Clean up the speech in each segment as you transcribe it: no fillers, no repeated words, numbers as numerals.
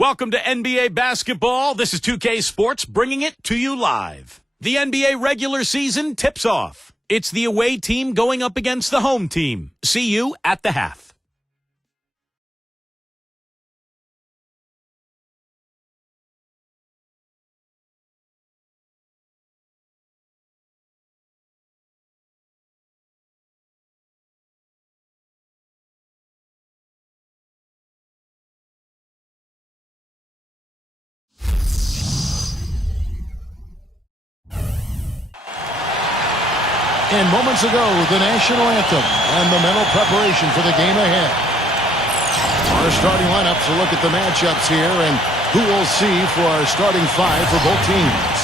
Welcome to NBA basketball. This is 2K Sports bringing it to you live. The NBA regular season tips off. It's the away team going up against the home team. See you at the half. And moments ago, the national anthem and the mental preparation for the game ahead. Our starting lineups will look at the matchups here and who we'll see for our starting five for both teams.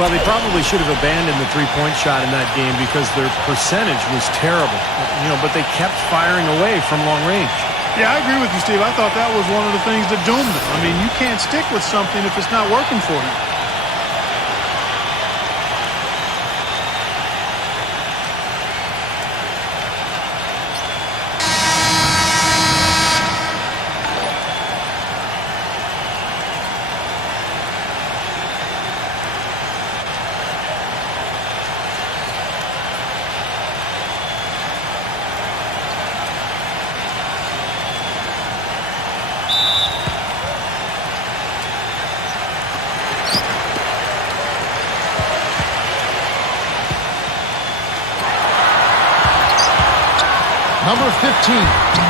Well, they probably should have abandoned the three-point shot in that game because their percentage was terrible. But they kept firing away from long range. Yeah, I agree with you, Steve. I thought that was one of the things that doomed them. I mean, you can't stick with something if it's not working for you. Number 15.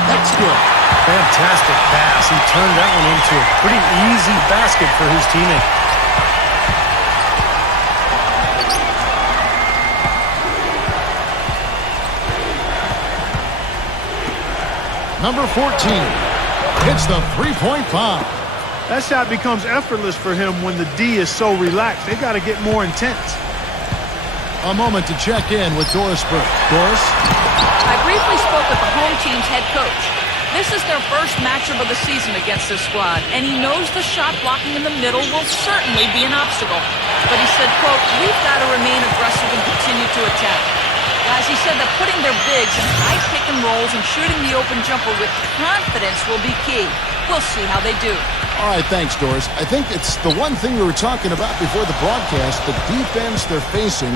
That's good. Fantastic pass. He turned that one into a pretty easy basket for his teammate. Number 14. Hits the three-point bomb. That shot becomes effortless for him when the D is so relaxed. They got to get more intense. A moment to check in with Doris Burke. Doris? I briefly spoke with the home team's head coach. This is their first matchup of the season against this squad, and he knows the shot blocking in the middle will certainly be an obstacle. But he said, quote, "We've got to remain aggressive and continue to attack." Guys, he said that putting their bigs in high pick and rolls and shooting the open jumper with confidence will be key. We'll see how they do. All right, thanks, Doris. I think it's the one thing we were talking about before the broadcast. The defense they're facing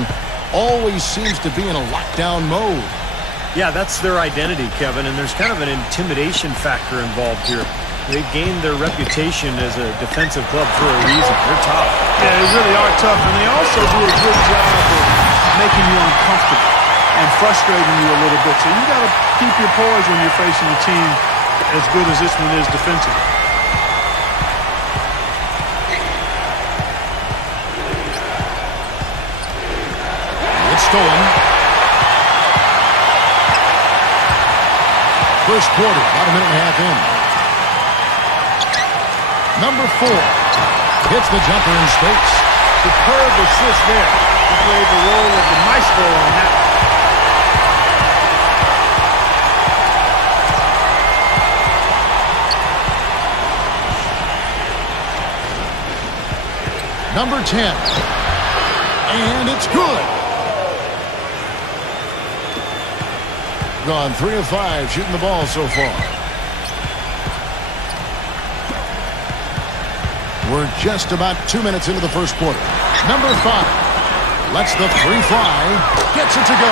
always seems to be in a lockdown mode. Yeah, that's their identity, Kevin, and there's kind of an intimidation factor involved here. They've gained their reputation as a defensive club for a reason. They're tough. Yeah, they really are tough, and they also do a good job of making you uncomfortable and frustrating you a little bit. So you got to keep your poise when you're facing a team as good as this one is defensively. It's stolen. First quarter, about a minute and a half in. Number 4 hits the jumper in space. Superb assist there. He played the role of the maestro on that. Number 10. And it's good. Gone 3 of 5 shooting the ball so far. We're just about 2 minutes into the first quarter. Number 5 lets the three fly. Gets it to go.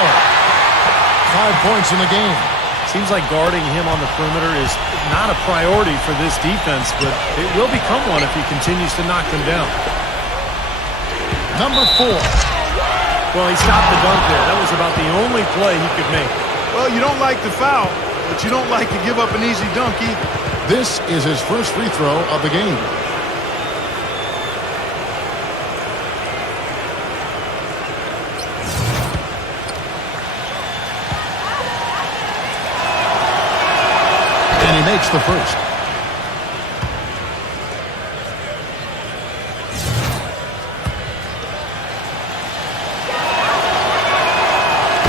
5 points in the game. Seems like guarding him on the perimeter is not a priority for this defense, but it will become one if he continues to knock them down. Number 4. Well, he stopped the dunk there. That was about the only play he could make. Well, you don't like the foul, but you don't like to give up an easy dunk either. This is his first free throw of the game. And he makes the first.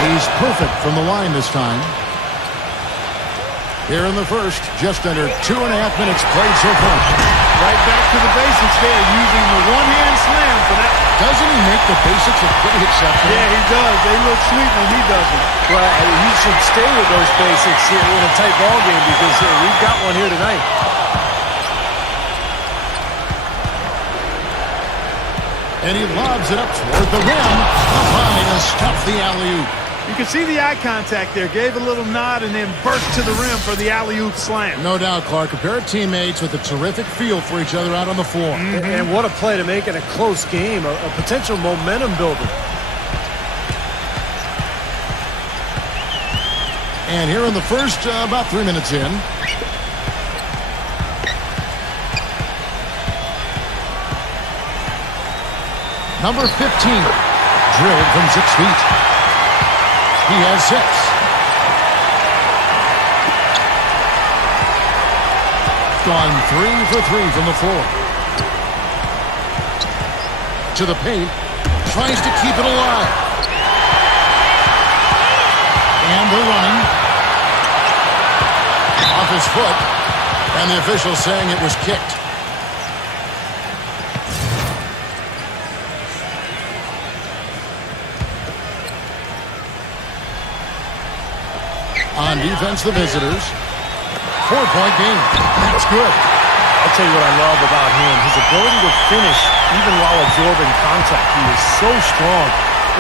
He's perfect from the line this time. Here in the first, just under 2.5 minutes played so far. Right back to the basics there, using the one-hand slam for that. Doesn't he make the basics look pretty exceptional? Yeah, he does. They look sweet when he doesn't. Well, he should stay with those basics here in a tight ball game because we've got one here tonight. And he lobs it up toward the rim. Up high to stuff the alley-oop. You can see the eye contact there. Gave a little nod and then burst to the rim for the alley-oop slam. No doubt, Clark. A pair of teammates with a terrific feel for each other out on the floor. And what a play to make in a close game, a potential momentum builder. And here in the first, about 3 minutes in. Number 15, drilled from 6 feet. He has 6. Gone 3 for 3 from the floor. To the paint, tries to keep it alive. And they're running. Off his foot. And the official saying it was kicked. On defense, the visitors. 4-point game. That's good. I'll tell you what I love about him. His ability to finish even while absorbing contact. He is so strong.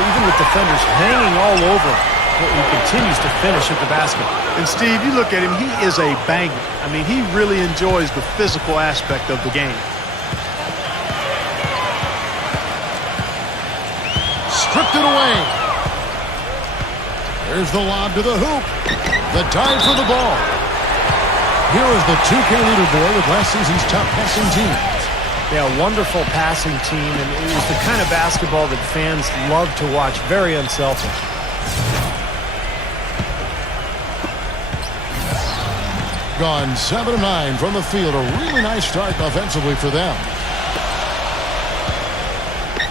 Even with defenders hanging all over him, he continues to finish at the basket. And Steve, you look at him, he is a banger. I mean, he really enjoys the physical aspect of the game. Stripped it away. There's the lob to the hoop. The dive for the ball. Here is the 2K leaderboard with last season's top passing team. Yeah, wonderful passing team, and it was the kind of basketball that fans love to watch. Very unselfish. Gone 7 of 9 from the field. A really nice start offensively for them.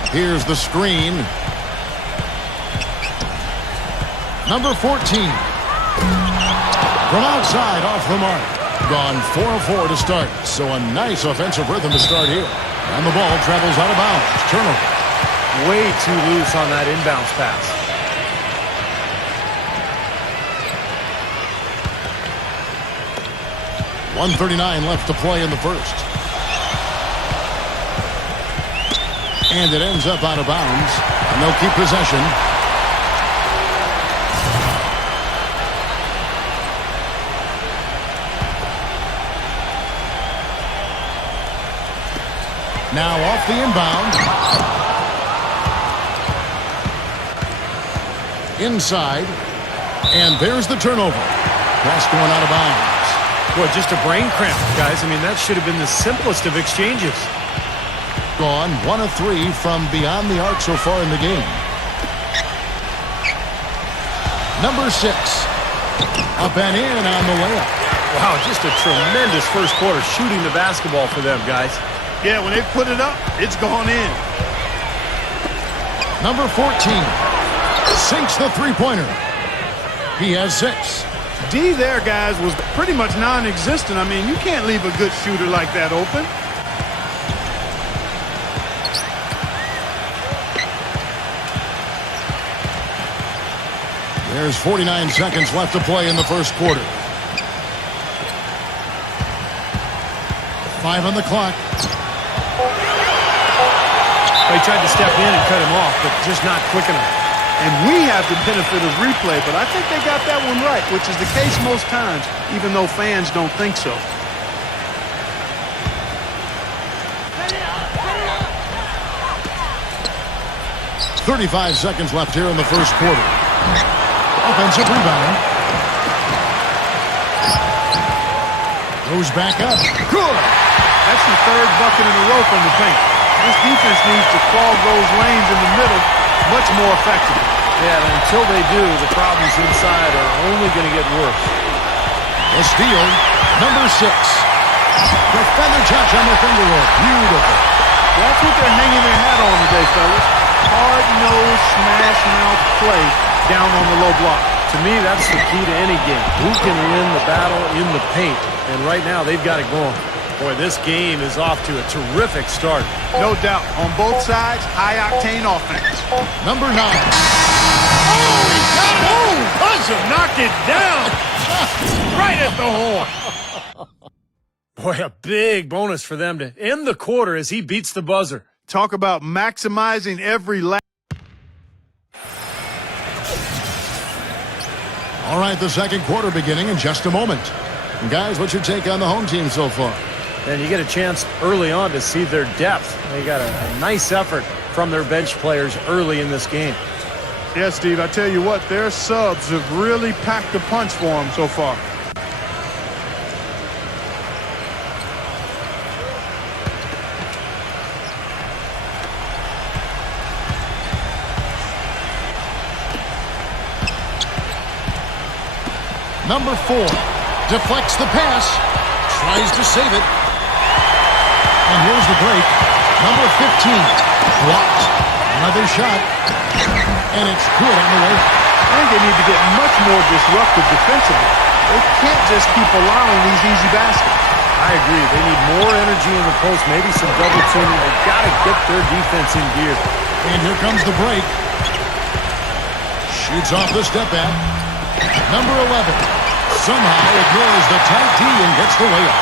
Here's the screen. Number 14. From outside, off the mark. Gone 4 of 4 to start. So a nice offensive rhythm to start here. And the ball travels out of bounds. Turnover. Way too loose on that inbounds pass. .139 left to play in the first. And it ends up out of bounds. And they'll keep possession. Now off the inbound. Inside. And there's the turnover. Pass going out of bounds. Boy, just a brain cramp, guys. I mean, that should have been the simplest of exchanges. Gone 1 of 3 from beyond the arc so far in the game. Number 6. Up and in on the layup. Wow, just a tremendous first quarter shooting the basketball for them, guys. Yeah, when they put it up, it's gone in. Number 14 sinks the three-pointer. He has 6. D there, guys, was pretty much non-existent. I mean, you can't leave a good shooter like that open. There's 49 seconds left to play in the first quarter. 5 on the clock. They tried to step in and cut him off, but just not quick enough. And we have the benefit of replay, but I think they got that one right, which is the case most times, even though fans don't think so. .35 seconds left here in the first quarter. Offensive rebound. Goes back up. Good. That's the 3rd bucket in a row from the paint. This defense needs to clog those lanes in the middle much more effectively. Yeah, and until they do, the problems inside are only going to get worse. The steal, number 6. Defender touch on the finger roll. Beautiful. That's what they're hanging their hat on today, fellas. Hard-nosed, smash-mouth play down on the low block. To me, that's the key to any game. Who can win the battle in the paint? And right now, they've got it going. Boy, this game is off to a terrific start. No doubt. On both sides, high-octane offense. Number 9. Oh, he got it! Oh, buzzer knocked it down! Right at the horn. Boy, a big bonus for them to end the quarter as he beats the buzzer. Talk about maximizing every lap. All right, the second quarter beginning in just a moment. Guys, what's your take on the home team so far? And you get a chance early on to see their depth. They got a nice effort from their bench players early in this game. Yeah, Steve, I tell you what, their subs have really packed the punch for them so far. Number 4 deflects the pass, tries to save it. And here's the break. Number 15 blocked. Another shot. And it's good on the way. I think they need to get much more disruptive defensively. They can't just keep allowing these easy baskets. I agree. They need more energy in the post, maybe some double teaming. They've got to get their defense in gear. And here comes the break. Shoots off the step back. Number 11 somehow ignores the tight D and gets the layup.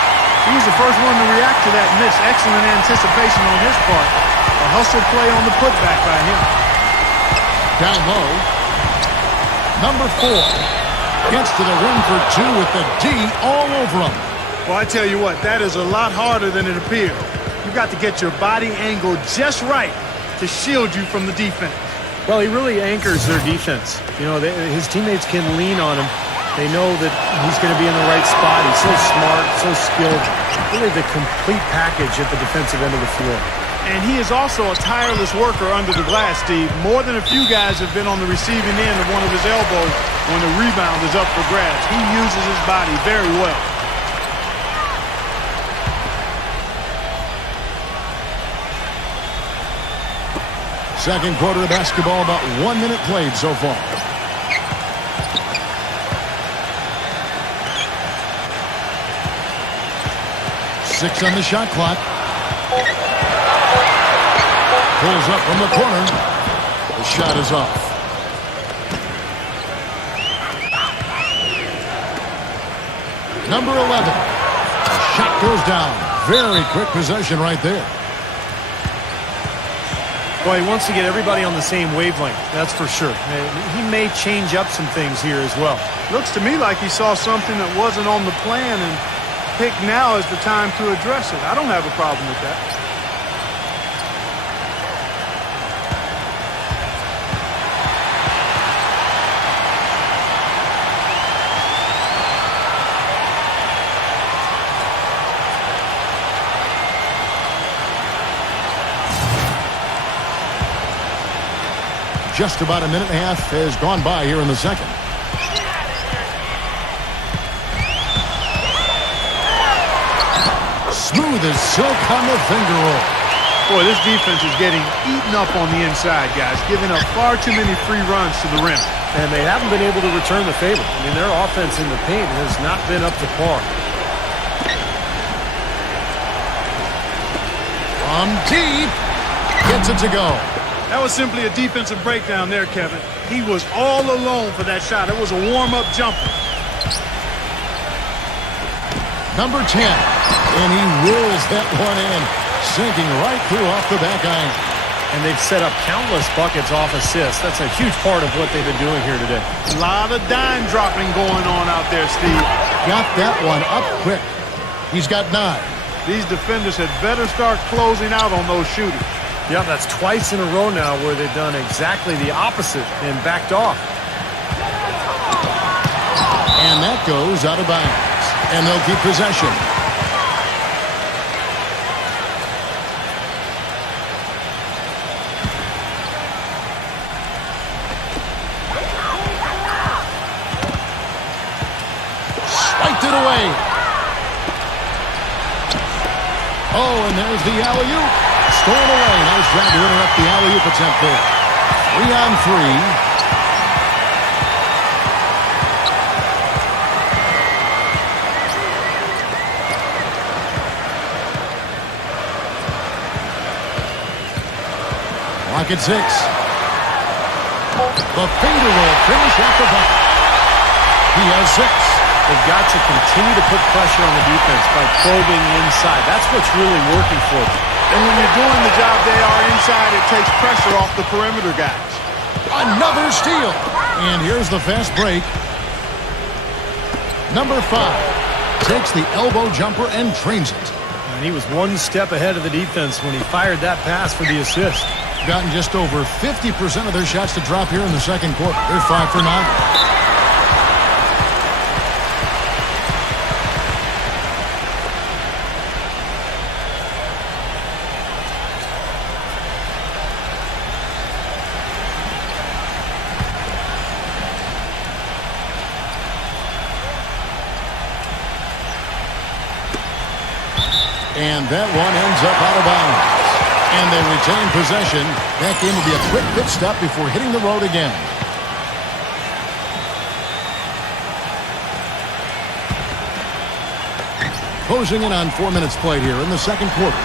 He's the first one to react to that miss. Excellent anticipation on his part. A hustle play on the putback by him. Down low. Number 4 gets to the rim for 2 with the D all over him. Well, I tell you what, that is a lot harder than it appears. You've got to get your body angle just right to shield you from the defense. Well, he really anchors their defense. You know, his teammates can lean on him. They know that he's going to be in the right spot. He's so smart, so skilled. Really the complete package at the defensive end of the floor. And he is also a tireless worker under the glass, Steve. More than a few guys have been on the receiving end of one of his elbows when the rebound is up for grabs. He uses his body very well. Second quarter of basketball, about 1 minute played so far. Six on the shot clock. Pulls up from the corner. The shot is off. Number 11. The shot goes down. Very quick possession right there. Boy, he wants to get everybody on the same wavelength, that's for sure. He may change up some things here as well. Looks to me like he saw something that wasn't on the plan and picked now is the time to address it. I don't have a problem with that. Just about a minute and a half has gone by here in the second. Smooth as silk on the finger roll. Boy, this defense is getting eaten up on the inside, guys, giving up far too many free runs to the rim. And they haven't been able to return the favor. I mean, their offense in the paint has not been up to par. From deep, gets it to go. That was simply a defensive breakdown there, Kevin. He was all alone for that shot. It was a warm-up jumper. Number 10, and he rolls that one in, sinking right through off the back iron. And they've set up countless buckets off assists. That's a huge part of what they've been doing here today. A lot of dime dropping going on out there, Steve. Got that one up quick. He's got 9. These defenders had better start closing out on those shooters. Yeah, that's twice in a row now where they've done exactly the opposite and backed off. And that goes out of bounds. And they'll keep possession. Swiped it away. Oh, and there's the alley-oop. Stolen away. Nice try to interrupt the alley-oop attempt there. 3 on 3. Lock at 6. The finger roll finish at the bucket. He has 6. They've got to continue to put pressure on the defense by probing inside. That's what's really working for them. And when you're doing the job they are inside, it takes pressure off the perimeter guys. Another steal. And here's the fast break. Number 5 takes the elbow jumper and trains it. And he was one step ahead of the defense when he fired that pass for the assist. Gotten just over 50% of their shots to drop here in the second quarter. They're 5 for 9. And that one ends up out of bounds. And they retain possession. That game will be a quick pit stop before hitting the road again. Closing in on 4 minutes played here in the second quarter.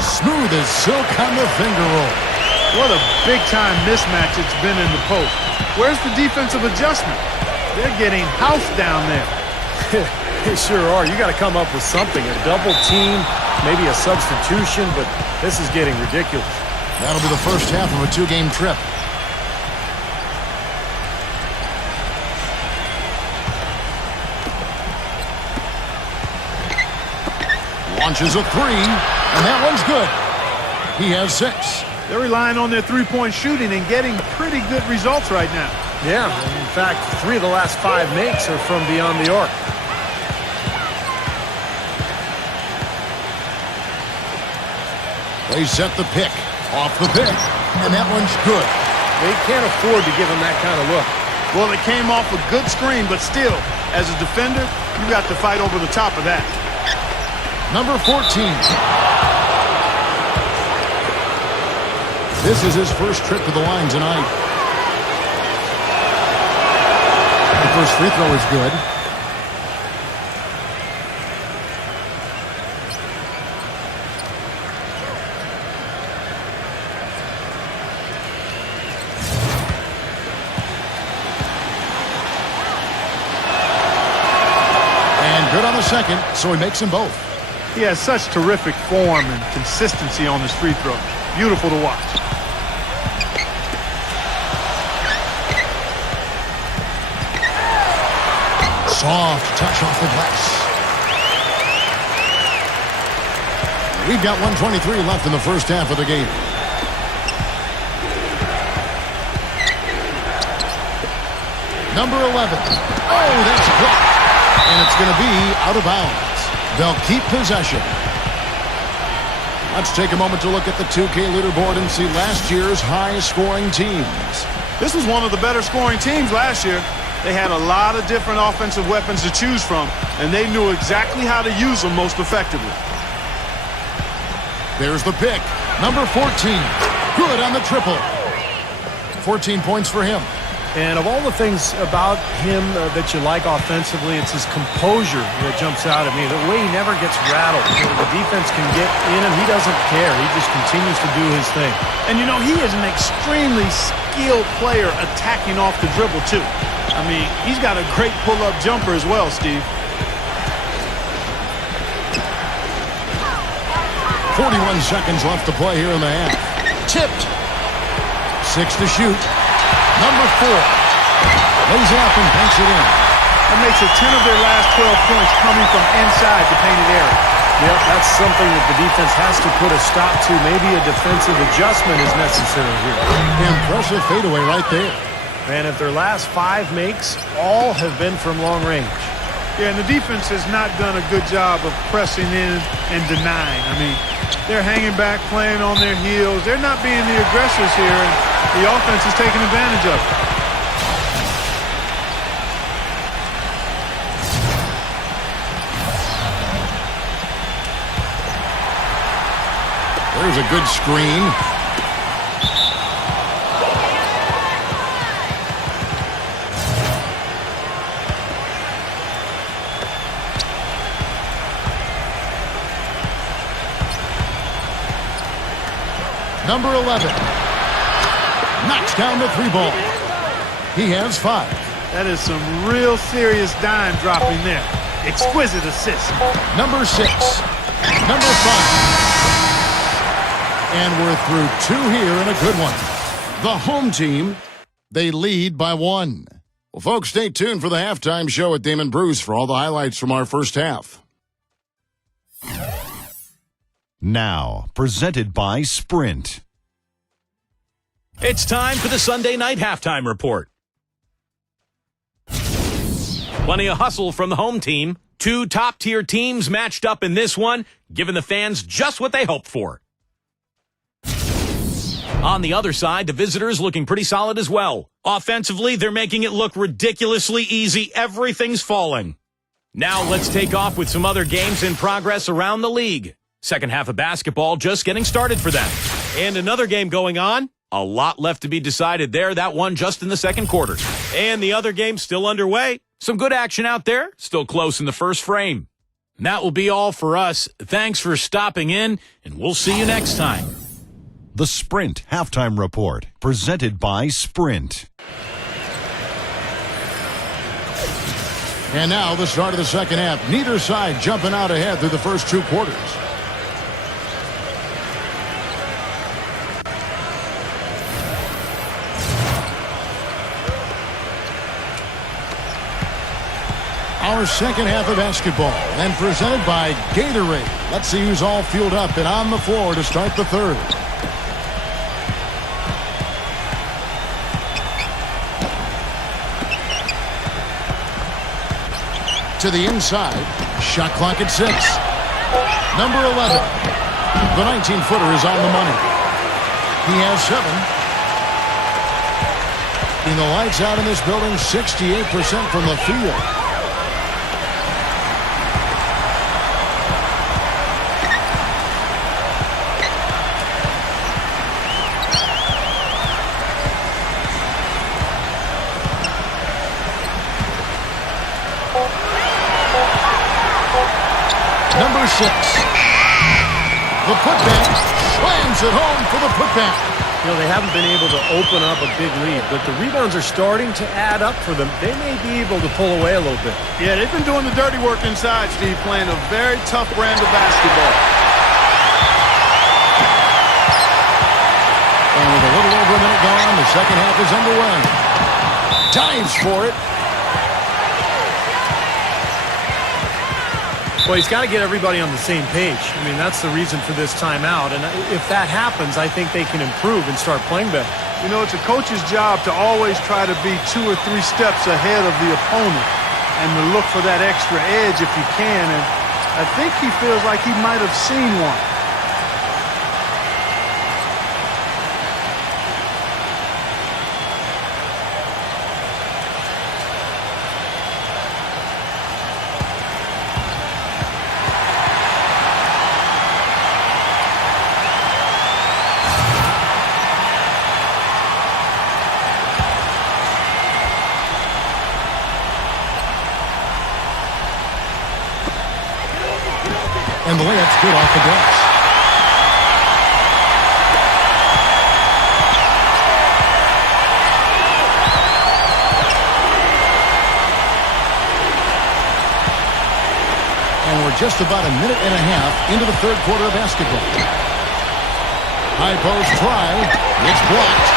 Smooth as silk on the finger roll. What a big-time mismatch it's been in the post. Where's the defensive adjustment? They're getting housed down there. They sure are. You got to come up with something. A double team, maybe a substitution, but this is getting ridiculous. That'll be the first half of a 2-game trip. Launches a 3, and that one's good. He has 6. They're relying on their three-point shooting and getting pretty good results right now. Yeah, in fact, 3 of the last 5 makes are from beyond the arc. They set the pick. Off the pick. And that one's good. They can't afford to give him that kind of look. Well, it came off a good screen, but still, as a defender, you got to fight over the top of that. Number 14. This is his first trip to the line tonight. The first free throw is good. Good on the second, so he makes them both. He has such terrific form and consistency on his free throws. Beautiful to watch. Soft touch off the glass. We've got 1:23 left in the first half of the game. Number 11. Oh, that's blocked. And it's going to be out of bounds. They'll keep possession. Let's take a moment to look at the 2K leaderboard and see last year's high-scoring teams. This was one of the better scoring teams last year. They had a lot of different offensive weapons to choose from, and they knew exactly how to use them most effectively. There's the pick. Number 14. Good on the triple. 14 points for him. And of all the things about him that you like offensively, it's his composure that jumps out at me. The way he never gets rattled. The defense can get in him. He doesn't care. He just continues to do his thing. And, you know, he is an extremely skilled player attacking off the dribble, too. I mean, he's got a great pull-up jumper as well, Steve. 41 seconds left to play here in the half. Tipped. 6 to shoot. Number 4. Lays it up and banks it in. That makes it 10 of their last 12 points coming from inside the painted area. Yep, that's something that the defense has to put a stop to. Maybe a defensive adjustment is necessary here. Impressive fadeaway right there. And if their last 5 makes, all have been from long range. Yeah, and the defense has not done a good job of pressing in and denying. I mean, they're hanging back, playing on their heels. They're not being the aggressors here, and the offense is taking advantage of it. There's a good screen. Number 11. Knocks down the 3 ball. He has 5. That is some real serious dime dropping there. Exquisite assist. Number 6. Number 5. And we're through 2 here and a good one. The home team, they lead by 1. Well, folks, stay tuned for the halftime show at Damon Bruce for all the highlights from our first half. Now, presented by Sprint. It's time for the Sunday night halftime report. Plenty of hustle from the home team. 2 top-tier teams matched up in this one, giving the fans just what they hoped for. On the other side, the visitors looking pretty solid as well. Offensively, they're making it look ridiculously easy. Everything's falling. Now let's take off with some other games in progress around the league. Second half of basketball just getting started for them. And another game going on. A lot left to be decided there. That one just in the second quarter. And the other game still underway. Some good action out there. Still close in the first frame. And that will be all for us. Thanks for stopping in, and we'll see you next time. The Sprint Halftime Report, presented by Sprint. And now the start of the second half. Neither side jumping out ahead through the first 2 quarters. Our second half of basketball, and presented by Gatorade. Let's see who's all fueled up and on the floor to start the third. To the inside. Shot clock at 6. Number 11. The 19-footer is on the money. He has 7. And the lights out in this building, 68% from the field. Number 6. The putback slams it home for the putback. You know, they haven't been able to open up a big lead, but the rebounds are starting to add up for them. They may be able to pull away a little bit. Yeah, they've been doing the dirty work inside, Steve, playing a very tough brand of basketball. And with a little over a minute gone, the second half is underway. Dives for it. Well, he's got to get everybody on the same page. I mean, that's the reason for this timeout. And if that happens, I think they can improve and start playing better. You know, it's a coach's job to always try to be 2 or 3 steps ahead of the opponent and to look for that extra edge if you can. And I think he feels like he might have seen one. And the layup's good off the glass. And we're just about a minute and a half into the third quarter of basketball. High post try. It's blocked.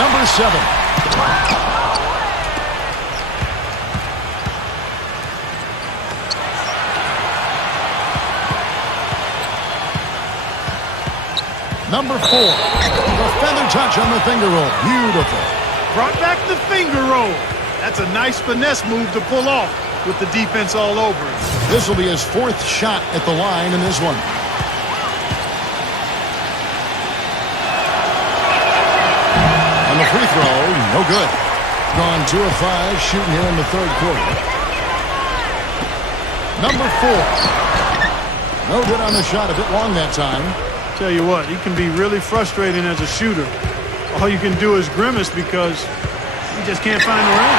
Number 7. Number 4. The feather touch on the finger roll. Beautiful. Brought back the finger roll. That's a nice finesse move to pull off with the defense all over it. This will be his 4th shot at the line in this one. And the free throw, no good. Gone 2 of 5, shooting here in the third quarter. Number 4. No good on the shot, a bit long that time. Tell you what, he can be really frustrating as a shooter. All you can do is grimace because he just can't find the rim.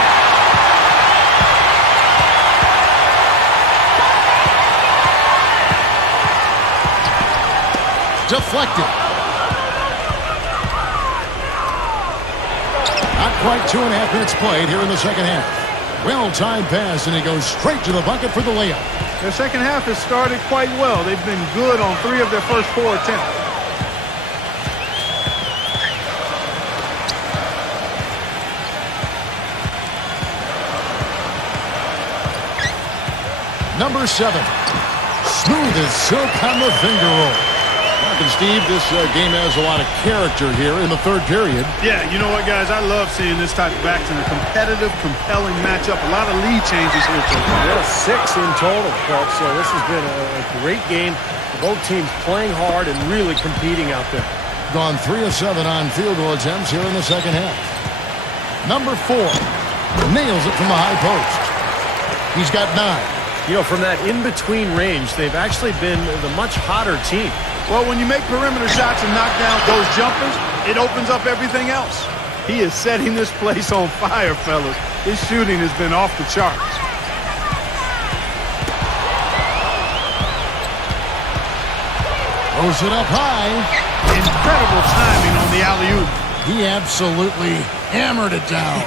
Deflected. Not quite 2.5 minutes played here in the second half. Well-timed pass, and he goes straight to the bucket for the layup. Their second half has started quite well. They've been good on 3 of their first 4 attempts. Number 7. Smooth as silk on the finger roll. And Steve, this game has a lot of character here in the third period. Yeah, you know what, guys? I love seeing this type of action. A competitive, compelling matchup. A lot of lead changes here. Yeah, 6 in total, folks. So this has been a great game. Both teams playing hard and really competing out there. Gone 3 of 7 on field goal attempts here in the second half. Number 4. Nails it from the high post. He's got 9. You know, from that in-between range, they've actually been the much hotter team. Well, when you make perimeter shots and knock down those jumpers, it opens up everything else. He is setting this place on fire, fellas. His shooting has been off the charts. Throws it up high. Incredible timing on the alley-oop. He absolutely hammered it down.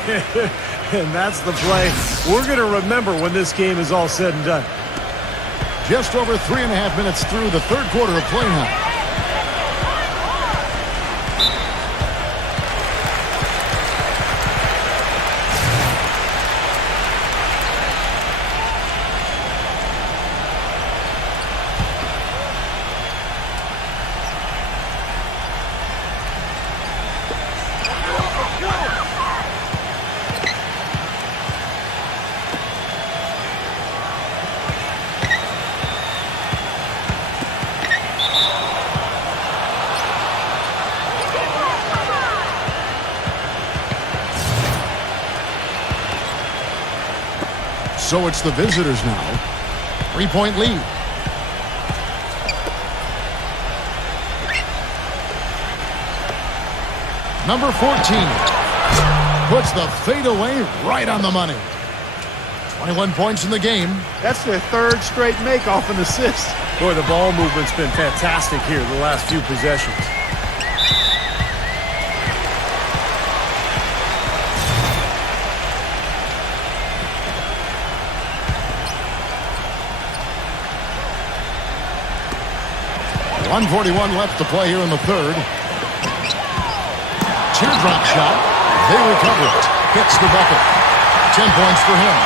And that's the play we're going to remember when this game is all said and done. Just over 3.5 minutes through the third quarter of play now. So it's the visitors now. 3-point lead. Number 14 puts the fadeaway right on the money. 21 points in the game. That's their 3rd straight make off an assist. Boy, the ball movement's been fantastic here the last few possessions. .141 left to play here in the third. Teardrop shot. They recover it. Hits the bucket. 10 points for him.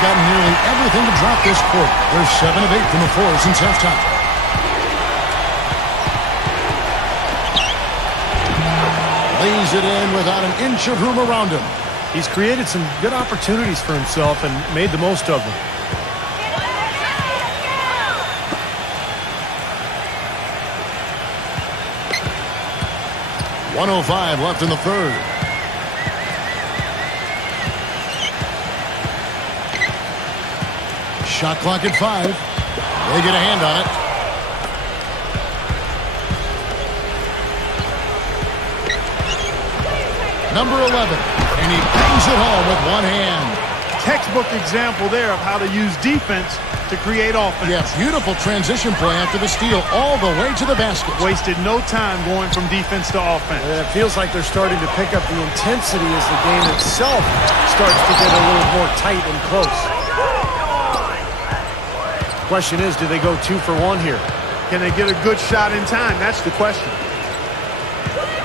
Gotten nearly everything to drop this quarter. They're 7 of 8 from the floor since halftime. Lays it in without an inch of room around him. He's created some good opportunities for himself and made the most of them. .105 left in the third. Shot clock at 5. They get a hand on it. Number 11. And he bangs it home with one hand. Textbook example there of how to use defense to create offense. Yeah, beautiful transition play after the steal all the way to the basket. Wasted no time going from defense to offense. And it feels like they're starting to pick up the intensity as the game itself starts to get a little more tight and close. Question is, do they go 2 for 1 here? Can they get a good shot in time? That's the question.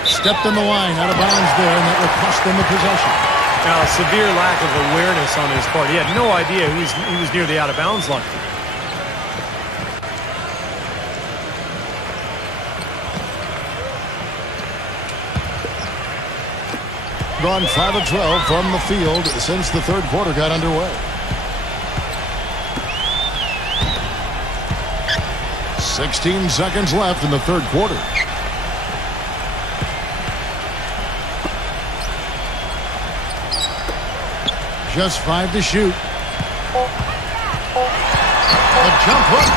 Stepped in the line, out of bounds there, and that will cost them the possession. Now, a severe lack of awareness on his part. He had no idea he was near the out-of-bounds line. Gone 5 of 12 from the field since the third quarter got underway. 16 seconds left in the third quarter. Just 5 to shoot. A jump hook.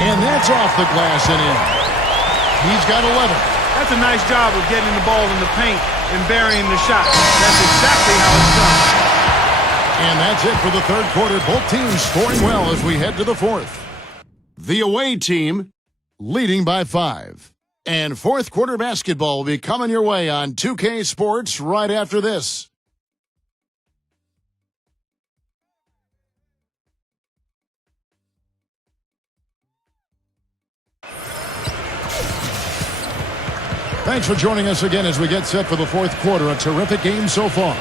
And that's off the glass and in. He's got 11. That's a nice job of getting the ball in the paint and burying the shot. That's exactly how it's done. And that's it for the third quarter. Both teams scoring well as we head to the fourth. The away team leading by 5. And fourth quarter basketball will be coming your way on 2K Sports right after this. Thanks for joining us again as we get set for the fourth quarter. A terrific game so far.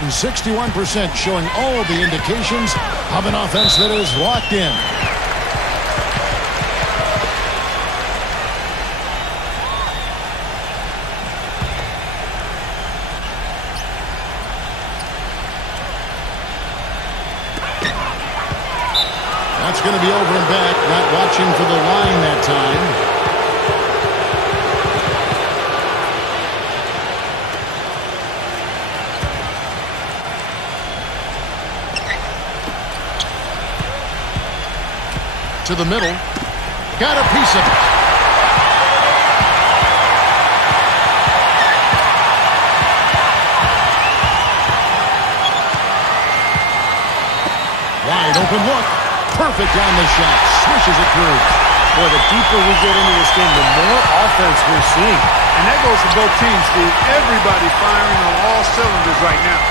And 61% showing all the indications of an offense that is locked in. That's going to be over and back. Not watching for the line that time. To the middle. Got a piece of it. Wide open look. Perfect on the shot. Swishes it through. Boy, the deeper we get into this game, the more offense we're seeing. And that goes for both teams, Steve. Everybody firing on all cylinders right now.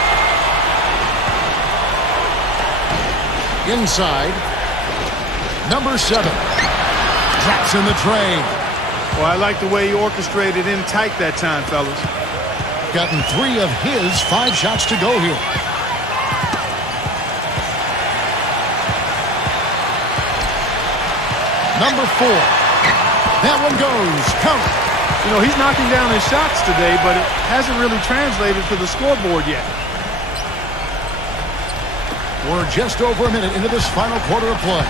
Inside. Number 7. Drops in the tray. Well, I like the way he orchestrated in tight that time, fellas. Gotten 3 of his 5 shots to go here. Number 4. That one goes. Count. You know, he's knocking down his shots today, but it hasn't really translated to the scoreboard yet. We're just over a minute into this final quarter of play.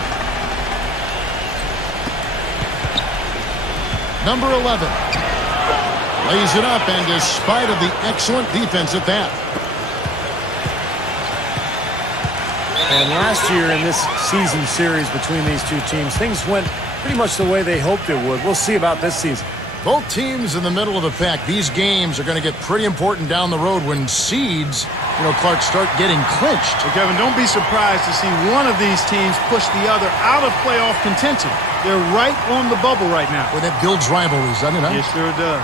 Number 11. Lays it up, and despite of the excellent defense at that. And last year in this season series between these two teams, things went pretty much the way they hoped it would. We'll see about this season. Both teams in the middle of the pack. These games are going to get pretty important down the road when seeds, Clark, start getting clinched. Well, Kevin, don't be surprised to see one of these teams push the other out of playoff contention. They're right on the bubble right now. Well, that builds rivalries, doesn't it? Huh? Yes, sure does.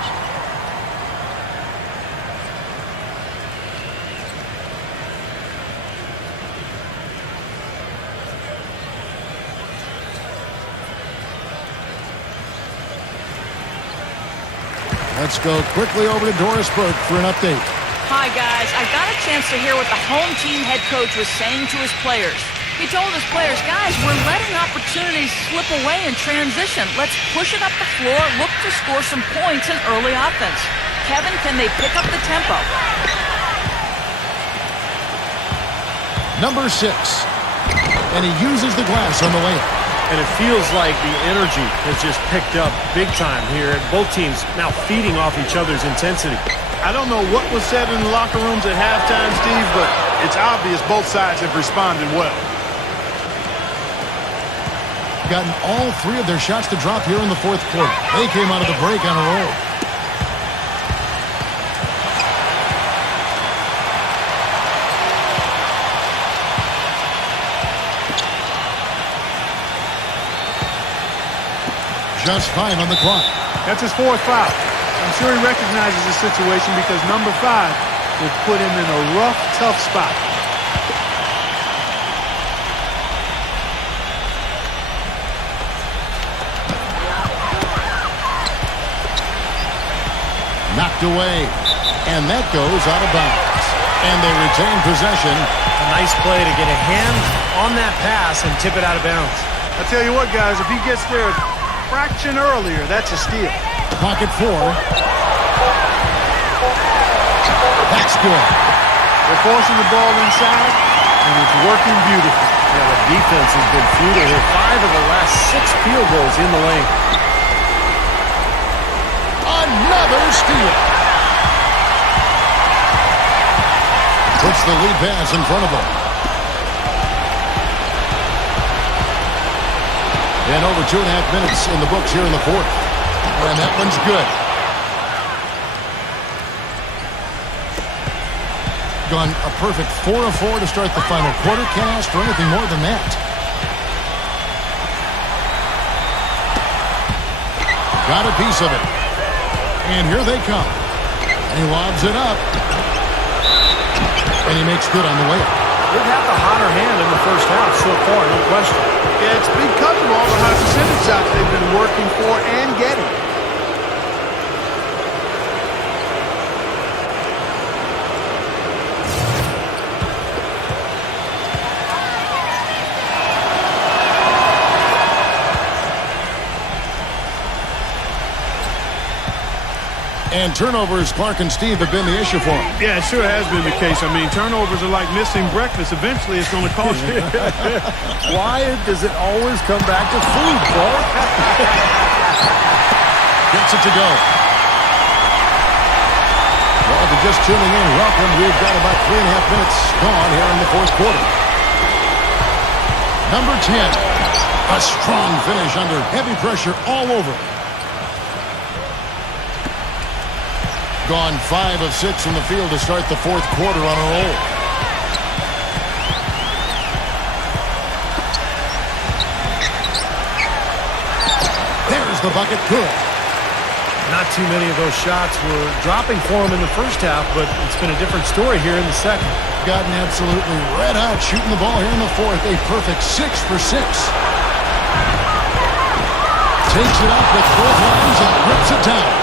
Let's go quickly over to Doris Burke for an update. Hi, guys. I got a chance to hear what the home team head coach was saying to his players. He told his players, guys, we're letting opportunities slip away in transition. Let's push it up the floor, look to score some points in early offense. Kevin, can they pick up the tempo? Number 6. And he uses the glass on the layup. And it feels like the energy has just picked up big time here. And both teams now feeding off each other's intensity. I don't know what was said in the locker rooms at halftime, Steve, but it's obvious both sides have responded well. Gotten all 3 of their shots to drop here in the fourth quarter. They came out of the break on a roll. Just 5 on the clock. That's his 4th foul. I'm sure he recognizes the situation because number 5 will put him in a rough, tough spot. Knocked away. And that goes out of bounds. And they retain possession. A nice play to get a hand on that pass and tip it out of bounds. I tell you what, guys, if he gets there a fraction earlier, that's a steal. Pocket 4. That's good. They're forcing the ball inside, and it's working beautifully. Yeah, the defense has been futile here. 5 of the last 6 field goals in the lane. Another steal. Puts the lead pass in front of them. And over 2.5 minutes in the books here in the fourth. And that one's good. Gone a perfect 4 of 4 to start the final quarter. Can't ask for anything more than that. Got a piece of it. And here they come. And he lobs it up. And he makes good on the way. They've had the hotter hand in the first half so far, no question. Yeah, it's because of all the high percentage shots they've been working for and getting. And turnovers, Clark and Steve, have been the issue for him. Yeah, it sure has been the case. I mean, turnovers are like missing breakfast. Eventually, it's going to cost you. Why does it always come back to food, Clark? Gets it to go. Well, if you're just tuning in, welcome. We've got about 3.5 minutes gone here in the fourth quarter. Number 10. A strong finish under heavy pressure all over. Gone 5 of 6 from the field to start the fourth quarter on a roll. There's the bucket. Good. Not too many of those shots were dropping for him in the first half, but it's been a different story here in the second. Gotten absolutely red hot shooting the ball here in the fourth. A perfect 6 for 6. Takes it up with both hands and rips it down.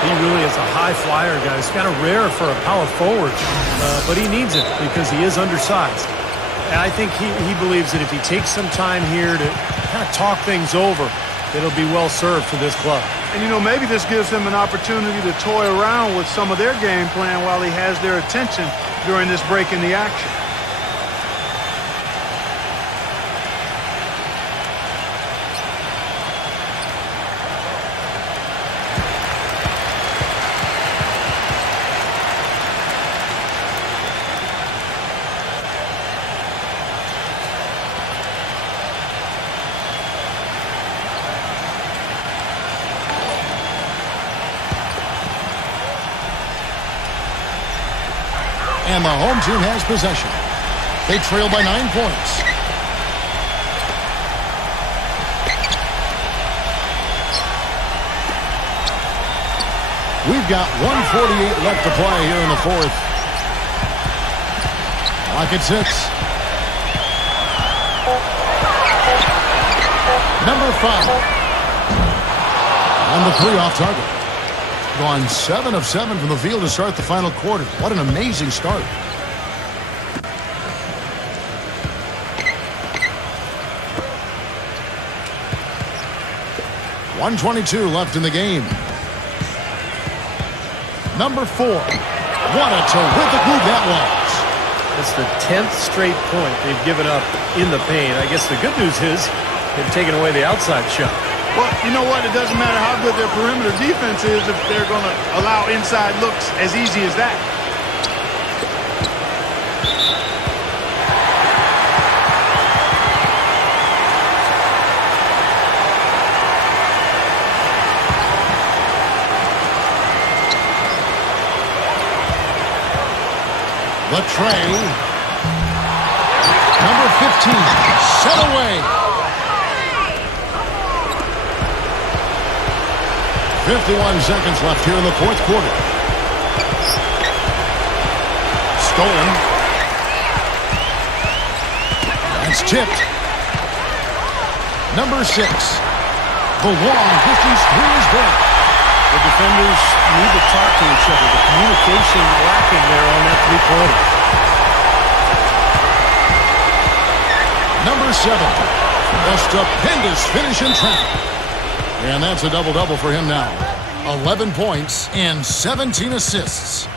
He really is a high flyer, guys. Kind of rare for a power forward, but he needs it because he is undersized. And I think he believes that if he takes some time here to kind of talk things over, it'll be well served for this club. And, you know, maybe this gives him an opportunity to toy around with some of their game plan while he has their attention during this break in the action. And the home team has possession. They trail by 9 points. We've got 1:48 left to play here in the fourth. Clock at 6. Number 5. On the 3 off target. Gone 7 of 7 from the field to start the final quarter. What an amazing start. .122 left in the game. Number 4. What a terrific move that was. It's the 10th straight point they've given up in the paint. I guess the good news is they've taken away the outside shot. Well, you know what? It doesn't matter how good their perimeter defense is if they're going to allow inside looks as easy as that. Latrey. Number 15. Set away. 51 seconds left here in the fourth quarter. Stolen. It's tipped. Number 6. The long distance three is good. The defenders need to talk to each other. The communication lacking there on that three-pointer. Number 7. A stupendous finish in traffic. And that's a double-double for him now. 11 points and 17 assists.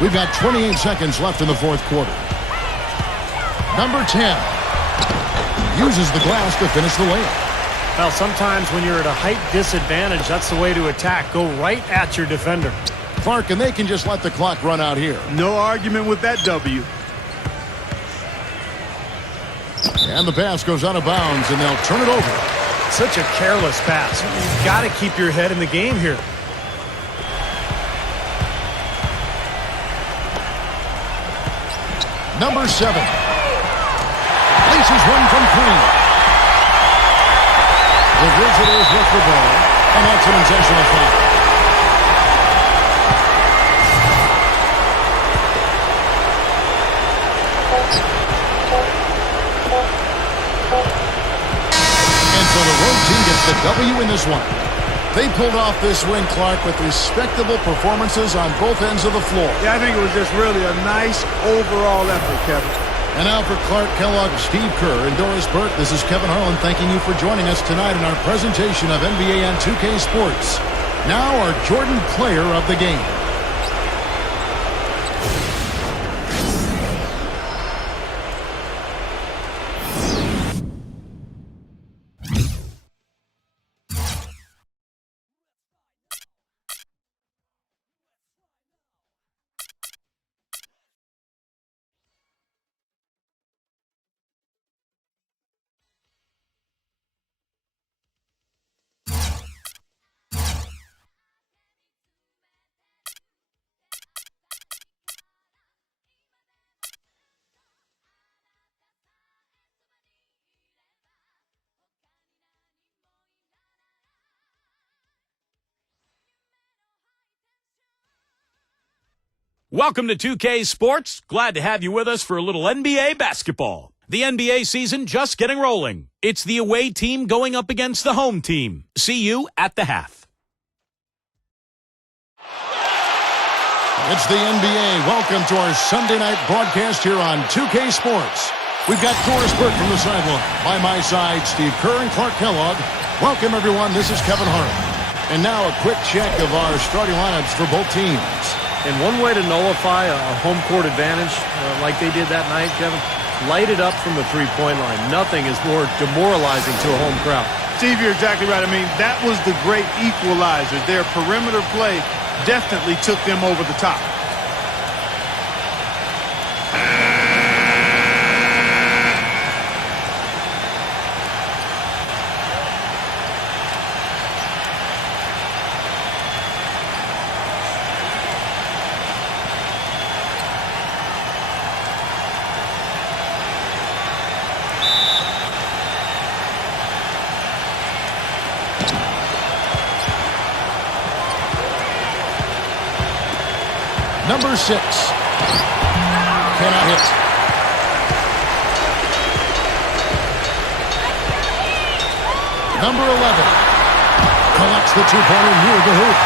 We've got 28 seconds left in the fourth quarter. Number 10 uses the glass to finish the layup. Well, sometimes when you're at a height disadvantage, that's the way to attack. Go right at your defender. Clark, and they can just let the clock run out here. No argument with that W. And the pass goes out of bounds, and they'll turn it over. Such a careless pass. You've got to keep your head in the game here. Number 7. Laces one from 3. The visitors with the ball, and that's an intentional foul. And so the road team gets the W in this one. They pulled off this win, Clark, with respectable performances on both ends of the floor. Yeah, I think it was just really a nice overall effort, Kevin. And now for Clark Kellogg, Steve Kerr, and Doris Burke, this is Kevin Harlan thanking you for joining us tonight in our presentation of NBA and 2K Sports. Now our Jordan player of the game. Welcome to 2K Sports. Glad to have you with us for a little NBA basketball. The NBA season just getting rolling. It's the away team going up against the home team. See you at the half. It's the NBA. Welcome to our Sunday night broadcast here on 2K Sports. We've got Doris Burke from the sideline. By my side, Steve Kerr and Clark Kellogg. Welcome, everyone. This is Kevin Harlan. And now a quick check of our starting lineups for both teams. And one way to nullify a home court advantage like they did that night, Kevin, light it up from the three-point line. Nothing is more demoralizing to a home crowd. Steve, you're exactly right. I mean, that was the great equalizer. Their perimeter play definitely took them over the top. Number 6. Cannot hit. Number 11. Collects the two-pointer near the hoop.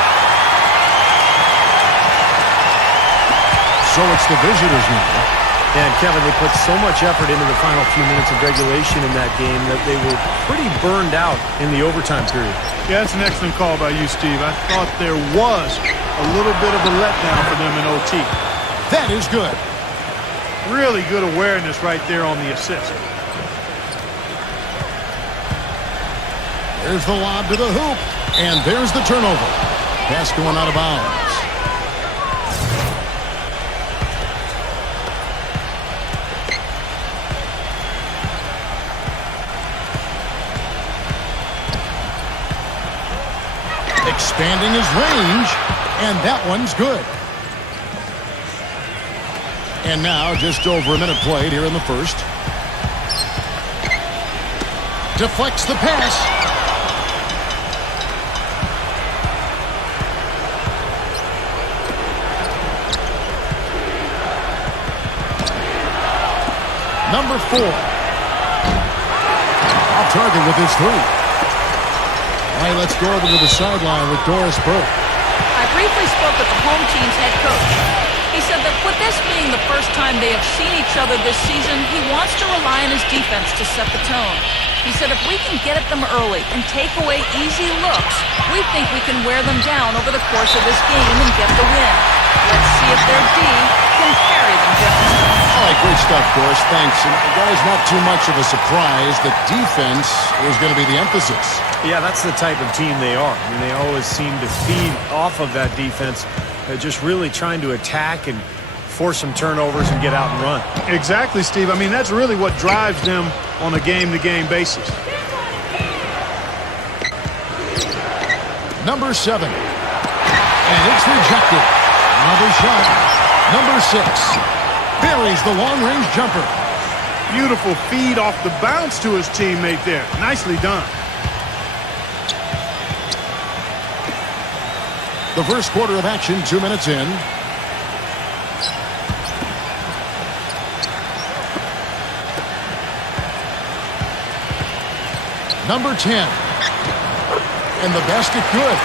So it's the visitors now. And, Kevin, they put so much effort into the final few minutes of regulation in that game that they were pretty burned out in the overtime period. Yeah, that's an excellent call by you, Steve. I thought there was a little bit of a letdown for them in OT. That is good. Really good awareness right there on the assist. There's the lob to the hoop. And there's the turnover. Pass going out of bounds. Expanding his range, and that one's good. And now just over a minute played here in the first. Deflects the pass. Number 4. Off target with his 3. All right, let's go over to the sideline with Doris Burke. I briefly spoke with the home team's head coach. He said that with this being the first time they have seen each other this season, he wants to rely on his defense to set the tone. He said if we can get at them early and take away easy looks, we think we can wear them down over the course of this game and get the win. Let's see if their D can carry them, gentlemen. All right, great stuff, Doris. Thanks. And guys, not too much of a surprise that defense is going to be the emphasis. Yeah, that's the type of team they are. I mean, they always seem to feed off of that defense. just really trying to attack and force some turnovers and get out and run. Exactly, Steve. I mean, that's really what drives them on a game-to-game basis. Number 7. And it's rejected. Another shot. Number 6. Buries the long-range jumper. Beautiful feed off the bounce to his teammate there. Nicely done. The first quarter of action, 2 minutes in. Number 10. And the basket good.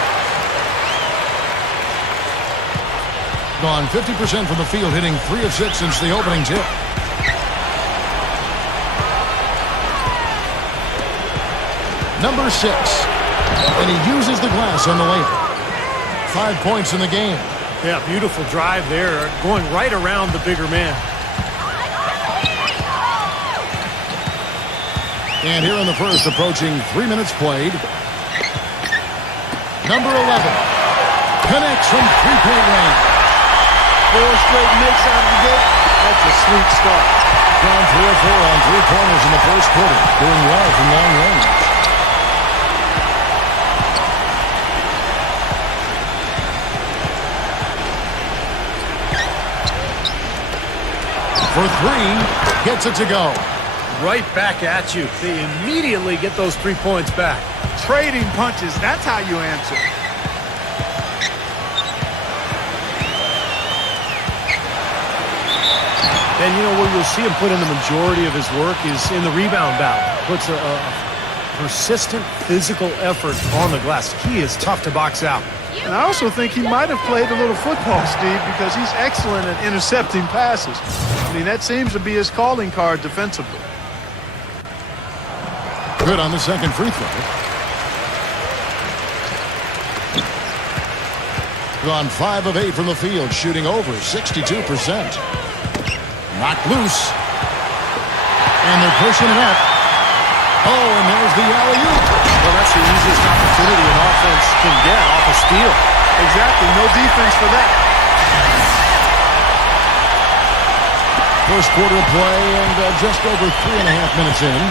Gone 50% from the field, hitting 3 of 6 since the opening tip. Number 6. And he uses the glass on the layup. 5 points in the game. Yeah, beautiful drive there, going right around the bigger man. And here in the first, approaching 3 minutes played. Number 11. Connects from three-point range. 4 straight makes out of the gate. That's a sweet start. Gone 3 of 4 on three-pointers in the first quarter. Doing well from long range. For 3, gets it to go. Right back at you. They immediately get those 3 points back. Trading punches, that's how you answer. And, you know, where you'll see him put in the majority of his work is in the rebound battle. Puts a persistent physical effort on the glass. He is tough to box out. And I also think he might have played a little football, Steve, because he's excellent at intercepting passes. I mean, that seems to be his calling card defensively. Good on the second free throw. Gone 5 of 8 from the field, shooting over 62%. Knocked loose. And they're pushing it up. Oh, and there's the alley-oop. Well, that's the easiest opportunity an offense can get off a steal. Exactly. No defense for that. First quarter of play and just over 3.5 minutes in.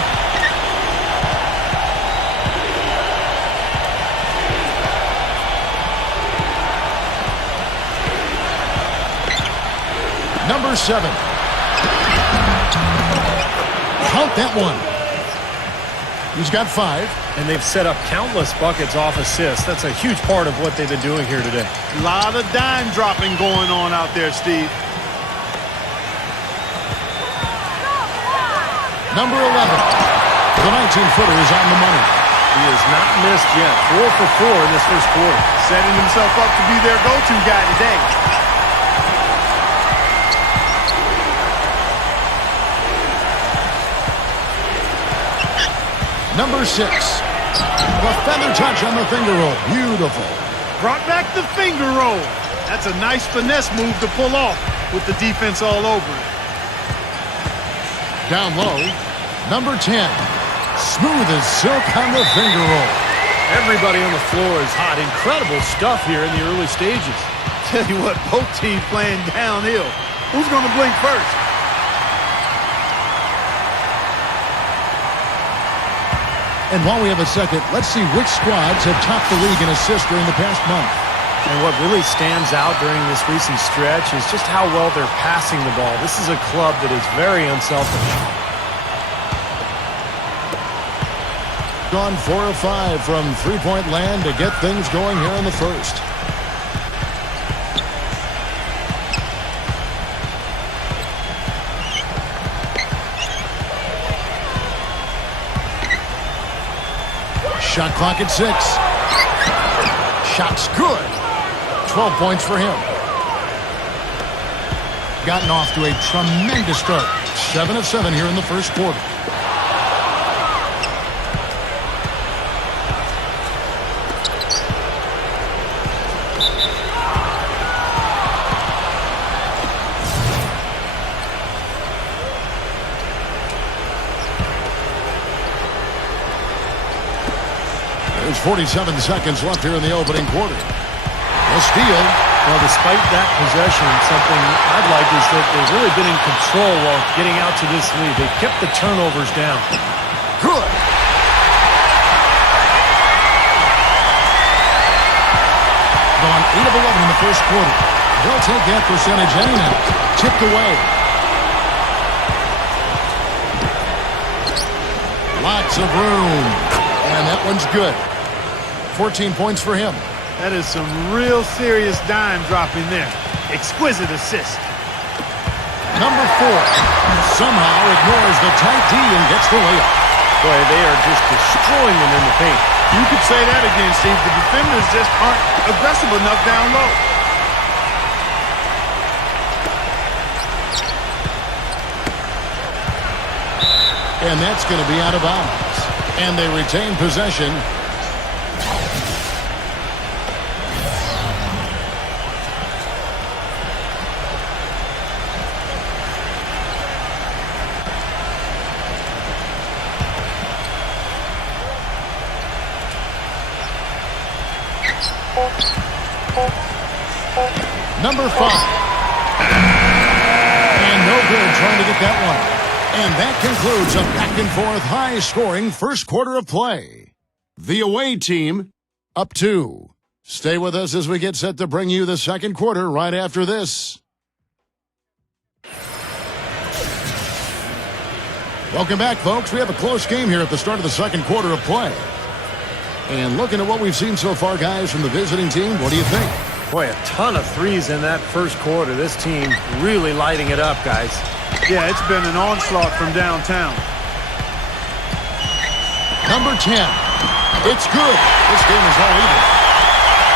Number 7. Count that one. He's got 5. And they've set up countless buckets off assists. That's a huge part of what they've been doing here today. A lot of dime dropping going on out there, Steve. Number 11. The 19-footer is on the money. He has not missed yet. 4 for 4 in this first quarter. Setting himself up to be their go-to guy today. Number 6. The feather touch on the finger roll. Beautiful. Brought back the finger roll. That's a nice finesse move to pull off with the defense all over it. Down low. Number 10. Smooth as silk on the finger roll. Everybody on the floor is hot. Incredible stuff here in the early stages. Tell you what, both teams playing downhill. Who's going to blink first? And while we have a second, let's see which squads have topped the league in assists during the past month. And what really stands out during this recent stretch is just how well they're passing the ball. This is a club that is very unselfish. Gone 4 of 5 from three-point land to get things going here in the first. Shot clock at 6. Shot's good. 12 points for him. Gotten off to a tremendous start. 7 of 7 here in the first quarter. There's 47 seconds left here in the opening quarter. The steal. Well, despite that possession, something I'd like is that they've really been in control while getting out to this lead. They kept the turnovers down. Good. Gone 8 of 11 in the first quarter. They'll take that percentage anyhow. Tipped away. Lots of room. And that one's good. 14 points for him. That is some real serious dime dropping there. Exquisite assist. Number 4 somehow ignores the tight D and gets the layup. Boy, they are just destroying them in the paint. You could say that again, Steve. The defenders just aren't aggressive enough down low. And that's going to be out of bounds. And they retain possession. Number 5. And no good trying to get that one. And that concludes a back-and-forth high-scoring first quarter of play. The away team up 2. Stay with us as we get set to bring you the second quarter right after this. Welcome back, folks. We have a close game here at the start of the second quarter of play. And looking at what we've seen so far, guys, from the visiting team, what do you think? Boy, a ton of threes in that first quarter. This team really lighting it up, guys. Yeah, it's been an onslaught from downtown. Number 10. It's good. This game is all even.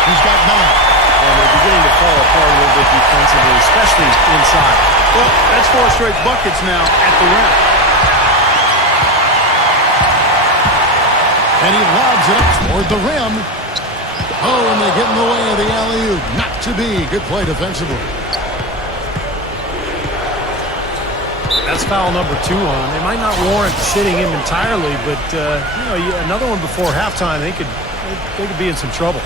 He's got 9. And they're beginning to fall apart a little bit defensively, especially inside. Well, that's 4 straight buckets now at the rim. And he lobs it up toward the rim. Oh, and they get in the way of the alley-oop. Not to be. Good play defensively. That's foul number 2 on them. They might not warrant sitting him entirely, but another one before halftime, they could be in some trouble.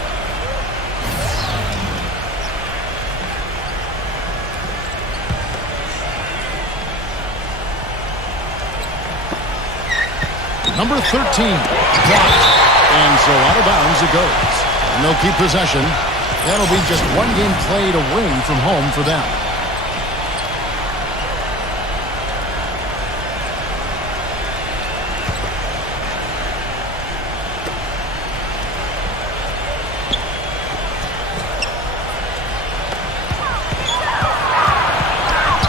Number 13, blocked. And so out of bounds it goes. And they'll keep possession. That'll be just one game played away from home for them.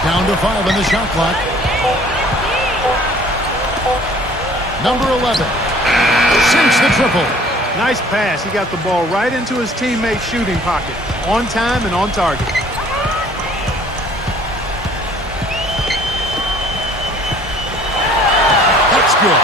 Down to 5 on the shot clock. Number 11. Sinks the triple. Nice pass. He got the ball right into his teammate's shooting pocket. On time and on target. That's good.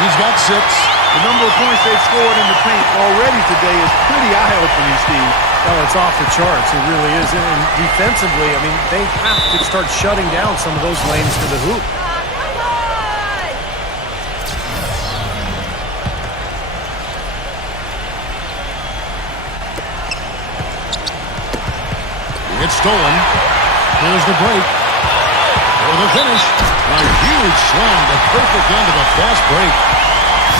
He's got 6. The number of points they've scored in the paint already today is pretty eye-opening, Steve. Oh, it's off the charts. It really is. And defensively, I mean, they have to start shutting down some of those lanes to the hoop. It's stolen. Here's the break. For the finish. A huge slam. The perfect end of a fast break.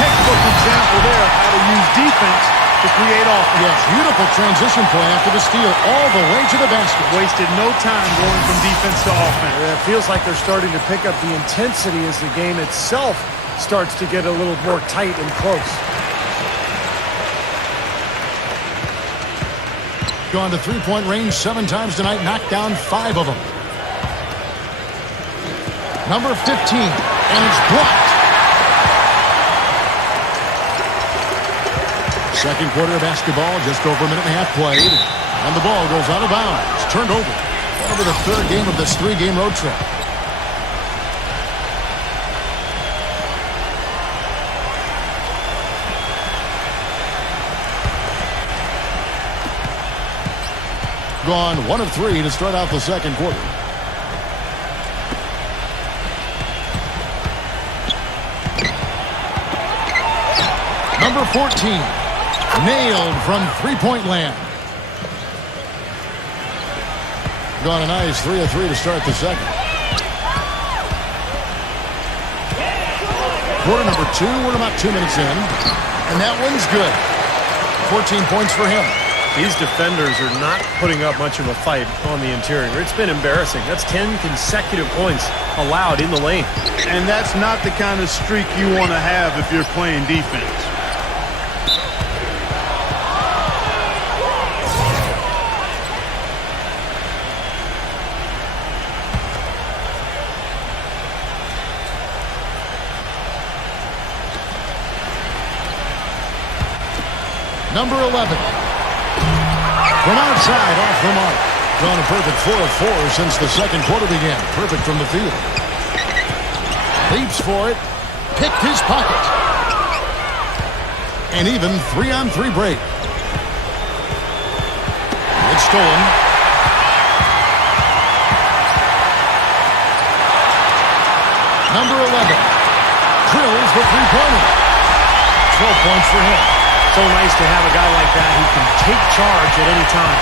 Textbook example there of how to use defense to create offense. Yeah, beautiful transition play after the steal all the way to the basket. Wasted no time going from defense to offense. It feels like they're starting to pick up the intensity as the game itself starts to get a little more tight and close. Gone to three-point range 7 times tonight, knocked down 5 of them. Number 15, and it's blocked. Second quarter of basketball, just over a minute and a half played. And the ball goes out of bounds, turned over. Over the third game of this 3-game road trip. Gone 1 of 3 to start out the second quarter. Number 14, nailed from three-point land. Gone a nice 3 of 3 to start the second. Quarter number 2, we're about 2 minutes in. And that one's good. 14 points for him. These defenders are not putting up much of a fight on the interior. It's been embarrassing. That's 10 consecutive points allowed in the lane. And that's not the kind of streak you want to have if you're playing defense. Number 11. From outside, off the mark. Drawn a perfect 4 of 4 since the second quarter began. Perfect from the field. Leaps for it. Picked his pocket. And even 3-on-3 break. It's stolen. Number 11. Drills the three-pointer. 12 points for him. So nice to have a guy like that who can take charge at any time.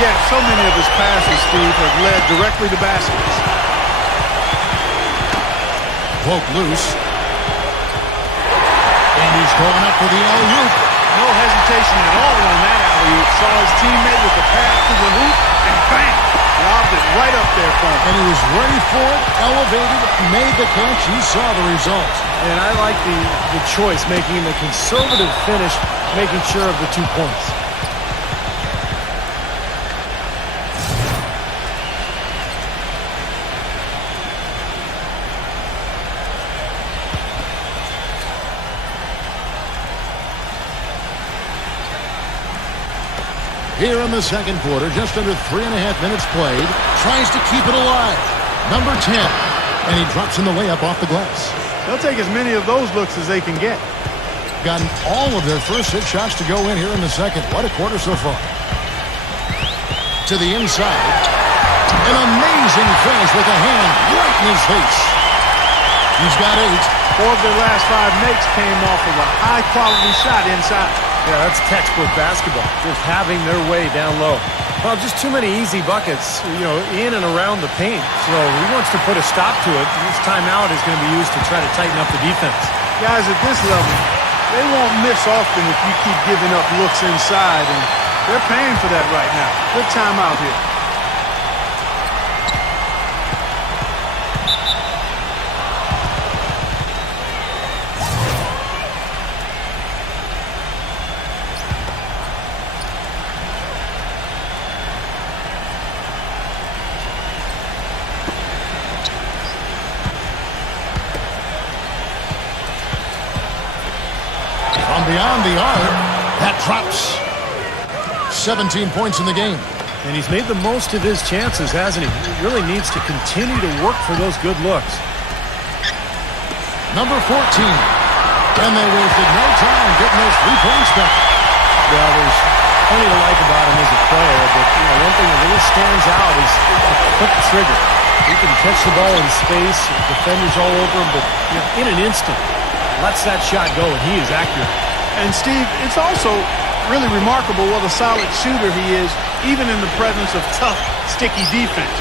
Yeah, so many of his passes, Steve, have led directly to baskets. Poke loose. And he's going up for the alley-oop. No hesitation at all on that alley-oop. Saw his teammate with the pass to the hoop, and bang! Lobbed it right up there for him. And he was ready for it, elevated, made the catch. He saw the result. And I like the choice, making the conservative finish, making sure of the 2 points. Here in the second quarter, just under 3.5 minutes played, tries to keep it alive. Number 10, and he drops in the layup off the glass. They'll take as many of those looks as they can get. Gotten all of their first 6 shots to go in here in the second. What a quarter so far. To the inside. An amazing finish with a hand right in his face. He's got 8. 4 of their last 5 makes came off of a high-quality shot inside. Yeah, that's textbook basketball, just having their way down low. Well, just too many easy buckets, in and around the paint. So he wants to put a stop to it. This timeout is going to be used to try to tighten up the defense. Guys, at this level, they won't miss often if you keep giving up looks inside, and they're paying for that right now. Good timeout here. Beyond the arc, that drops. 17 points in the game. And he's made the most of his chances, hasn't he? He really needs to continue to work for those good looks. Number 14. And they wasted no time getting those 3 points back. Well, there's plenty to like about him as a player, but one thing that really stands out is a quick trigger. He can catch the ball in space, defenders all over him, but in an instant, lets that shot go, and he is accurate. And, Steve, it's also really remarkable what a solid shooter he is, even in the presence of tough, sticky defense.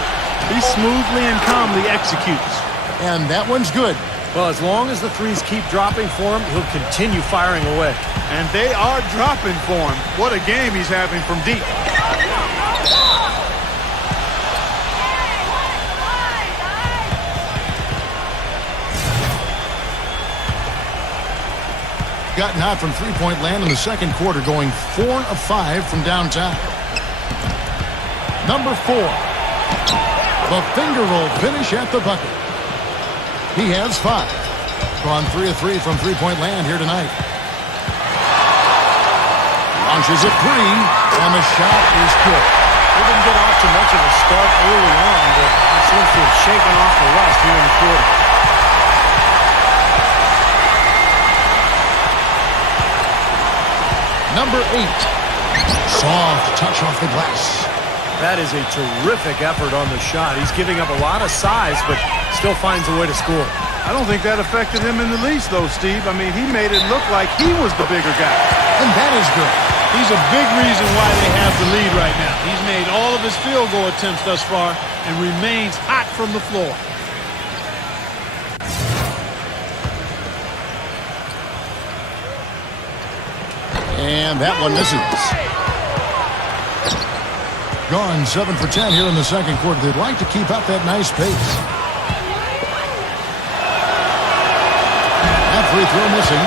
He smoothly and calmly executes. And that one's good. Well, as long as the threes keep dropping for him, he'll continue firing away. And they are dropping for him. What a game he's having from deep. Gotten hot from three-point land in the second quarter, going 4 of 5 from downtown. Number 4. The finger roll finish at the bucket. He has 5. Gone 3 of 3 from three-point land here tonight. Launches a 3, and the shot is good. He didn't get off to much of a start early on, but he seems to have shaken off the rust here in the quarter. Number 8. Soft touch off the glass. That is a terrific effort on the shot. He's giving up a lot of size, but still finds a way to score. I don't think that affected him in the least, though, Steve. I mean, he made it look like he was the bigger guy. And that is good. He's a big reason why they have the lead right now. He's made all of his field goal attempts thus far and remains hot from the floor. And that one misses. Gone 7 for 10 here in the second quarter. They'd like to keep up that nice pace. That free throw missing.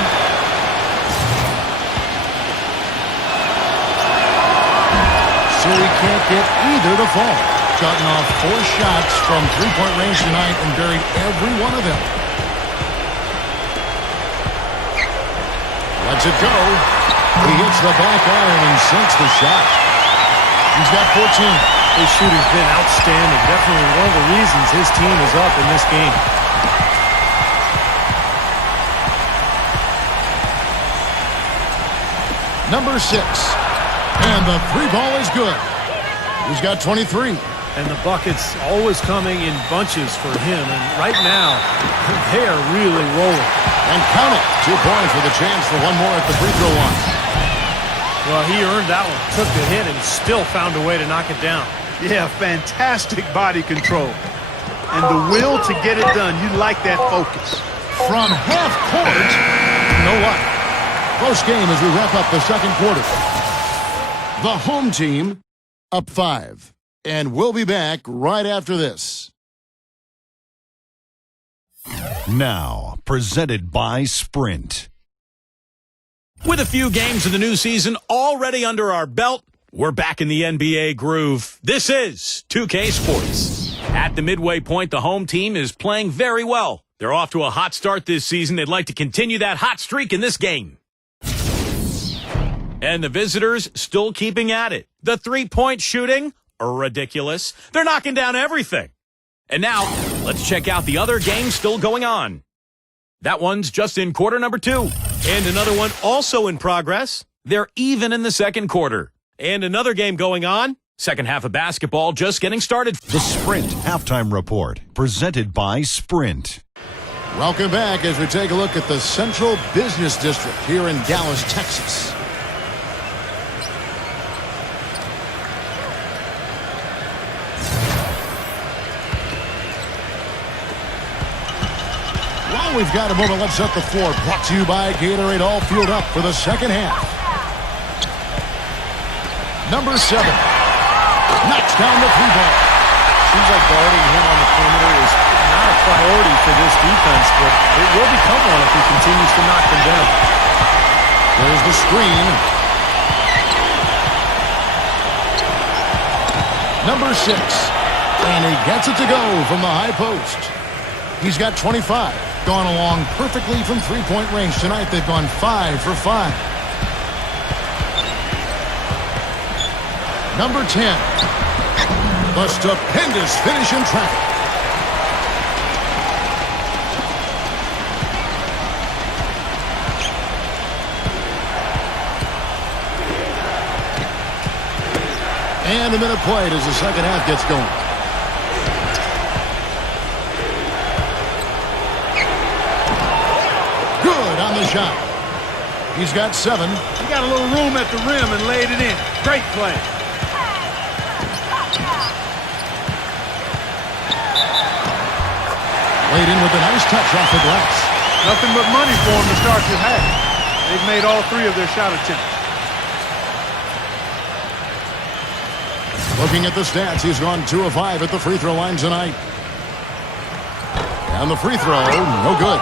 So he can't get either to fall. Cutting off 4 shots from three-point range tonight and buried every one of them. Lets it go. He hits the back iron and sinks the shot. He's got 14. His shooting's been outstanding. Definitely one of the reasons his team is up in this game. Number 6. And the three ball is good. He's got 23. And the buckets always coming in bunches for him. And right now, they are really rolling. And count it. 2 points with a chance for one more at the free throw line. Well, he earned that one. Took the hit and still found a way to knock it down. Yeah, fantastic body control. And the will to get it done. You like that focus. From half court, you know what? Close game as we wrap up the second quarter. The home team up 5. And we'll be back right after this. Now, presented by Sprint. With a few games of the new season already under our belt, we're back in the NBA groove. This is 2K Sports. At the midway point, the home team is playing very well. They're off to a hot start this season. They'd like to continue that hot streak in this game. And the visitors still keeping at it. The three-point shooting, ridiculous. They're knocking down everything. And now, let's check out the other game still going on. That one's just in quarter number 2. And another one also in progress. They're even in the second quarter. And another game going on. Second half of basketball just getting started. The Sprint Halftime Report, presented by Sprint. Welcome back as we take a look at the Central Business District here in Dallas, Texas. Well, we've got a moment. Let's set the floor. Brought to you by Gatorade. All fueled up for the second half. Number 7. Knocks down the three ball. Seems like guarding him on the perimeter is not a priority for this defense, but it will become one if he continues to knock them down. There's the screen. Number 6. And he gets it to go from the high post. He's got 25. Gone along perfectly from three-point range tonight. They've gone 5 for 5. Number 10. The stupendous finish in traffic. And a minute played as the second half gets going. Good on the shot. He's got 7. He got a little room at the rim and laid it in. Great play. Laid in with a nice touch off the glass. Nothing but money for him to start the half. They've made all 3 of their shot attempts. Looking at the stats, he's gone 2 of 5 at the free throw line tonight. And the free throw, no good.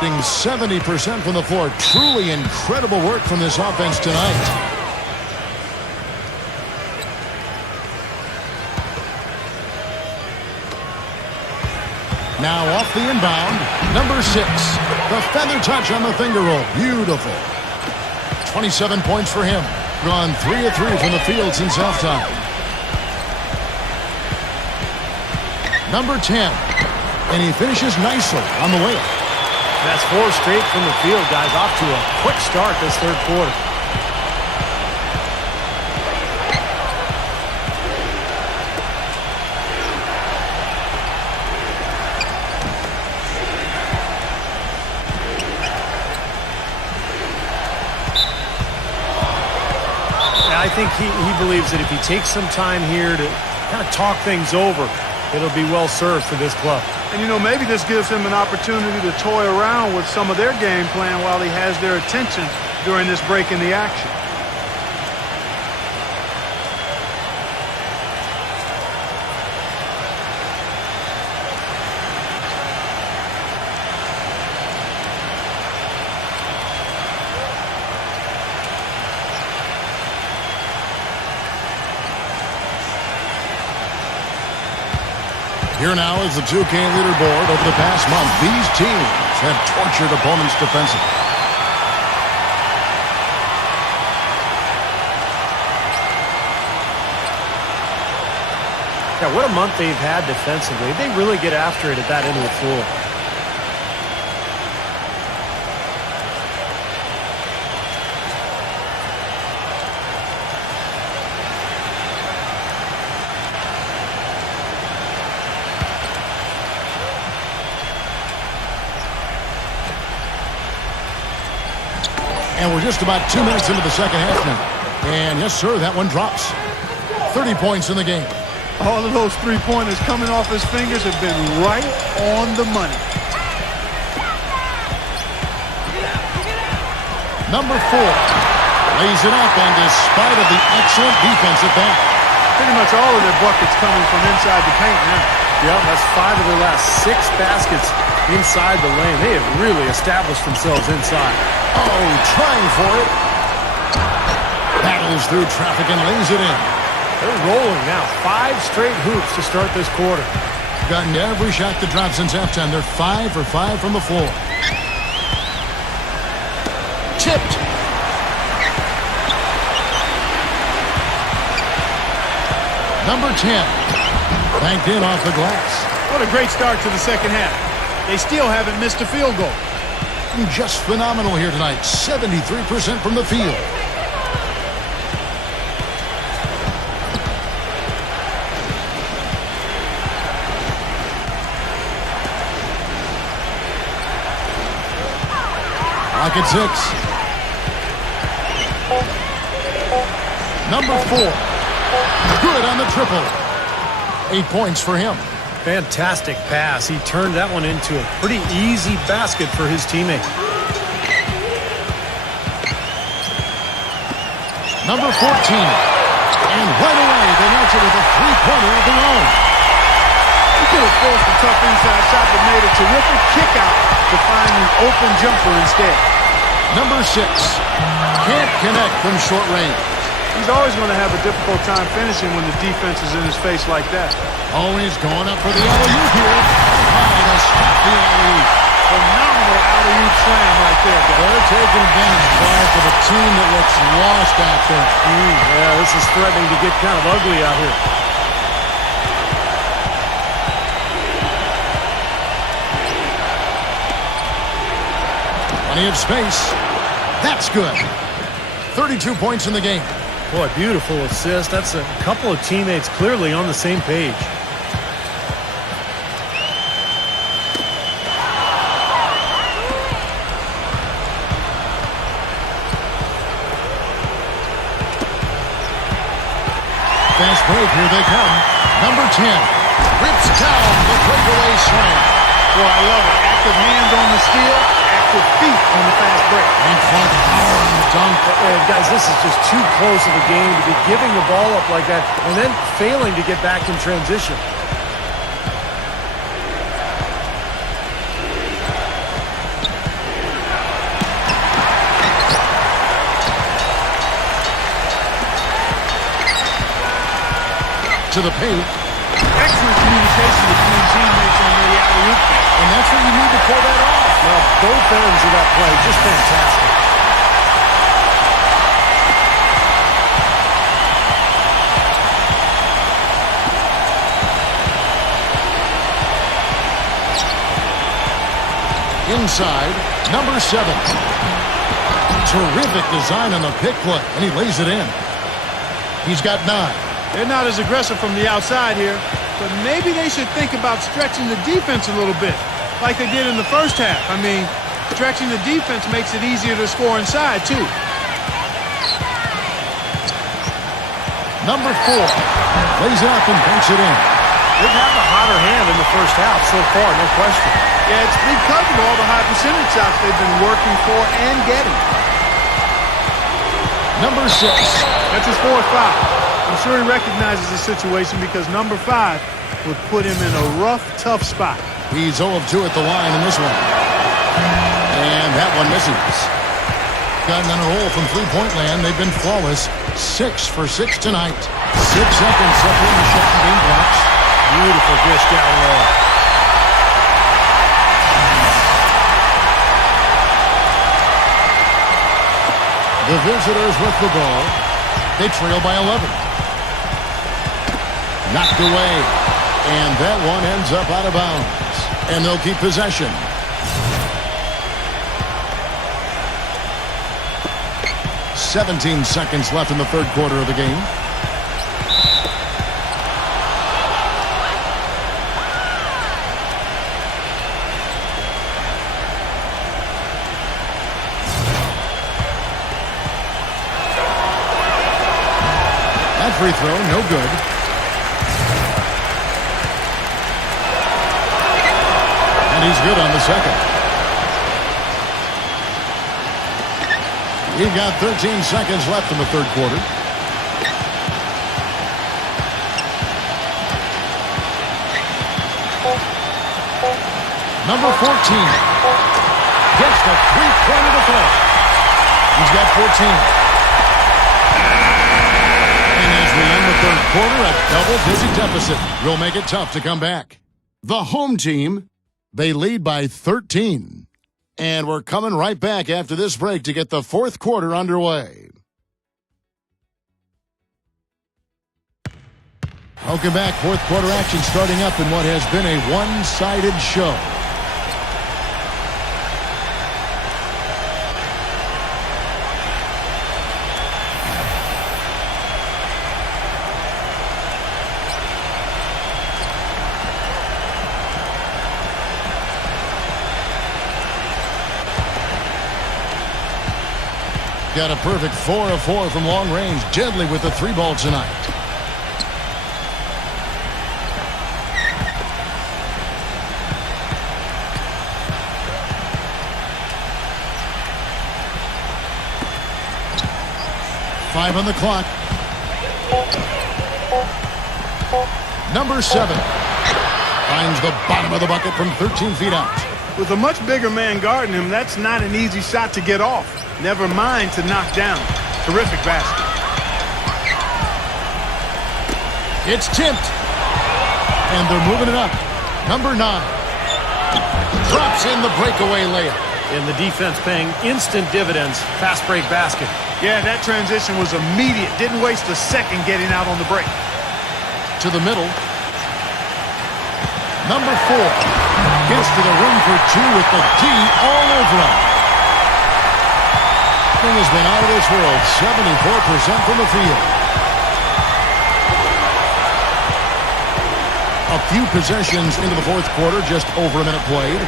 Being 70% from the floor. Truly incredible work from this offense tonight. Now off the inbound, number 6. The feather touch on the finger roll. Beautiful. 27 points for him. Gone 3 of 3 from the field since halftime. Number 10. And he finishes nicely on the way. That's 4 straight from the field, guys. Off to a quick start this third quarter. I think he believes that if he takes some time here to kind of talk things over, it'll be well served for this club. And, you know, maybe this gives him an opportunity to toy around with some of their game plan while he has their attention during this break in the action. Here now is the 2K leaderboard. Over the past month, these teams have tortured opponents defensively. Yeah, what a month they've had defensively. They really get after it at that end of the floor. And we're just about 2 minutes into the second half now. And yes, sir, that one drops. 30 points in the game. All of those three-pointers coming off his fingers have been right on the money. Number 4 lays it up, and despite of the excellent defense at that, Pretty much all of their buckets coming from inside the paint now. Yeah, that's 5 of their last 6 baskets inside the lane. They have really established themselves inside. oh, trying for it. Battles through traffic and lays it in. They're rolling now. 5 straight hoops to start this quarter. Gotten every shot that dropped since halftime. They're 5 for 5 from the floor. Tipped. Number 10. Banked in off the glass. What a great start to the second half. They still haven't missed a field goal. Just phenomenal here tonight. 73% from the field. Lock at 6. Number 4. Good on the triple. 8 points for him. Fantastic pass. He turned that one into a pretty easy basket for his teammate. Number 14. And right away, they answer with a three-pointer of their own. He could have forced a tough inside shot but made a terrific kick out to find an open jumper instead. Number 6. Can't connect from short range. He's always going to have a difficult time finishing when the defense is in his face like that. Always going up for the alley-oop here. Trying to stop the alley-oop. Phenomenal alley-oop slam right there, guys. They're taking advantage, Clark, of a team that looks lost out there. Yeah, this is threatening to get kind of ugly out here. Plenty of space. That's good. 32 points in the game. Boy, beautiful assist. That's a couple of teammates clearly on the same page. Fast break, here they come. Number 10. Rips down the breakaway slam. Boy, I love it. Active hands on the steal, active feet on the fast break. And Clark power on the dunk. Guys, this is just too close of a game to be giving the ball up like that and then failing to get back in transition. To the paint. Excellent communication between teammates on the alley-oop. And that's what you need to pull that off. Well, both ends of that play, just fantastic. Inside, number 7. Terrific design on the pick play, and he lays it in. He's got 9. They're not as aggressive from the outside here, but maybe they should think about stretching the defense a little bit, like they did in the first half. I mean, stretching the defense makes it easier to score inside, too. Number 4 lays it up and banks it in. They've had the hotter hand in the first half so far, no question. Yeah, it's because of all the high percentage shots they've been working for and getting. Number 6. That's his fourth foul. I'm sure he recognizes the situation because number 5 would put him in a rough, tough spot. He's 0 of 2 at the line in this one. And that one misses. Gotten on a roll from three-point land. They've been flawless. 6 for 6 tonight. 6 seconds separating the shot and game blocks. Beautiful dish down low. The visitors with the ball. They trail by 11. Knocked away. And that one ends up out of bounds. And they'll keep possession. "17 seconds left in the third quarter of the game. That free throw, no good. And he's good on the second. We've got 13 seconds left in the third quarter. Number 14 gets the three-pointer to fall. He's got 14. And as we end the third quarter, a double-digit deficit will make it tough to come back. The home team, they lead by 13. And we're coming right back after this break to get the fourth quarter underway. Welcome back. Fourth quarter action starting up in what has been a one-sided show. Got a perfect 4 of 4 from long range. Deadly with the 3-ball tonight. Five on the clock. Number 7 finds the bottom of the bucket from 13 feet out. With a much bigger man guarding him, that's not an easy shot to get off. Never mind to knock down. Terrific basket. It's tipped. And they're moving it up. Number 9 drops in the breakaway layup. And the defense paying instant dividends. Fast break basket. Yeah, that transition was immediate. Didn't waste a second getting out on the break. To the middle. Number 4 gets to the rim for 2 with the D all over him. Thing has been out of this world. 74% from the field. A few possessions into the fourth quarter, just over a minute played.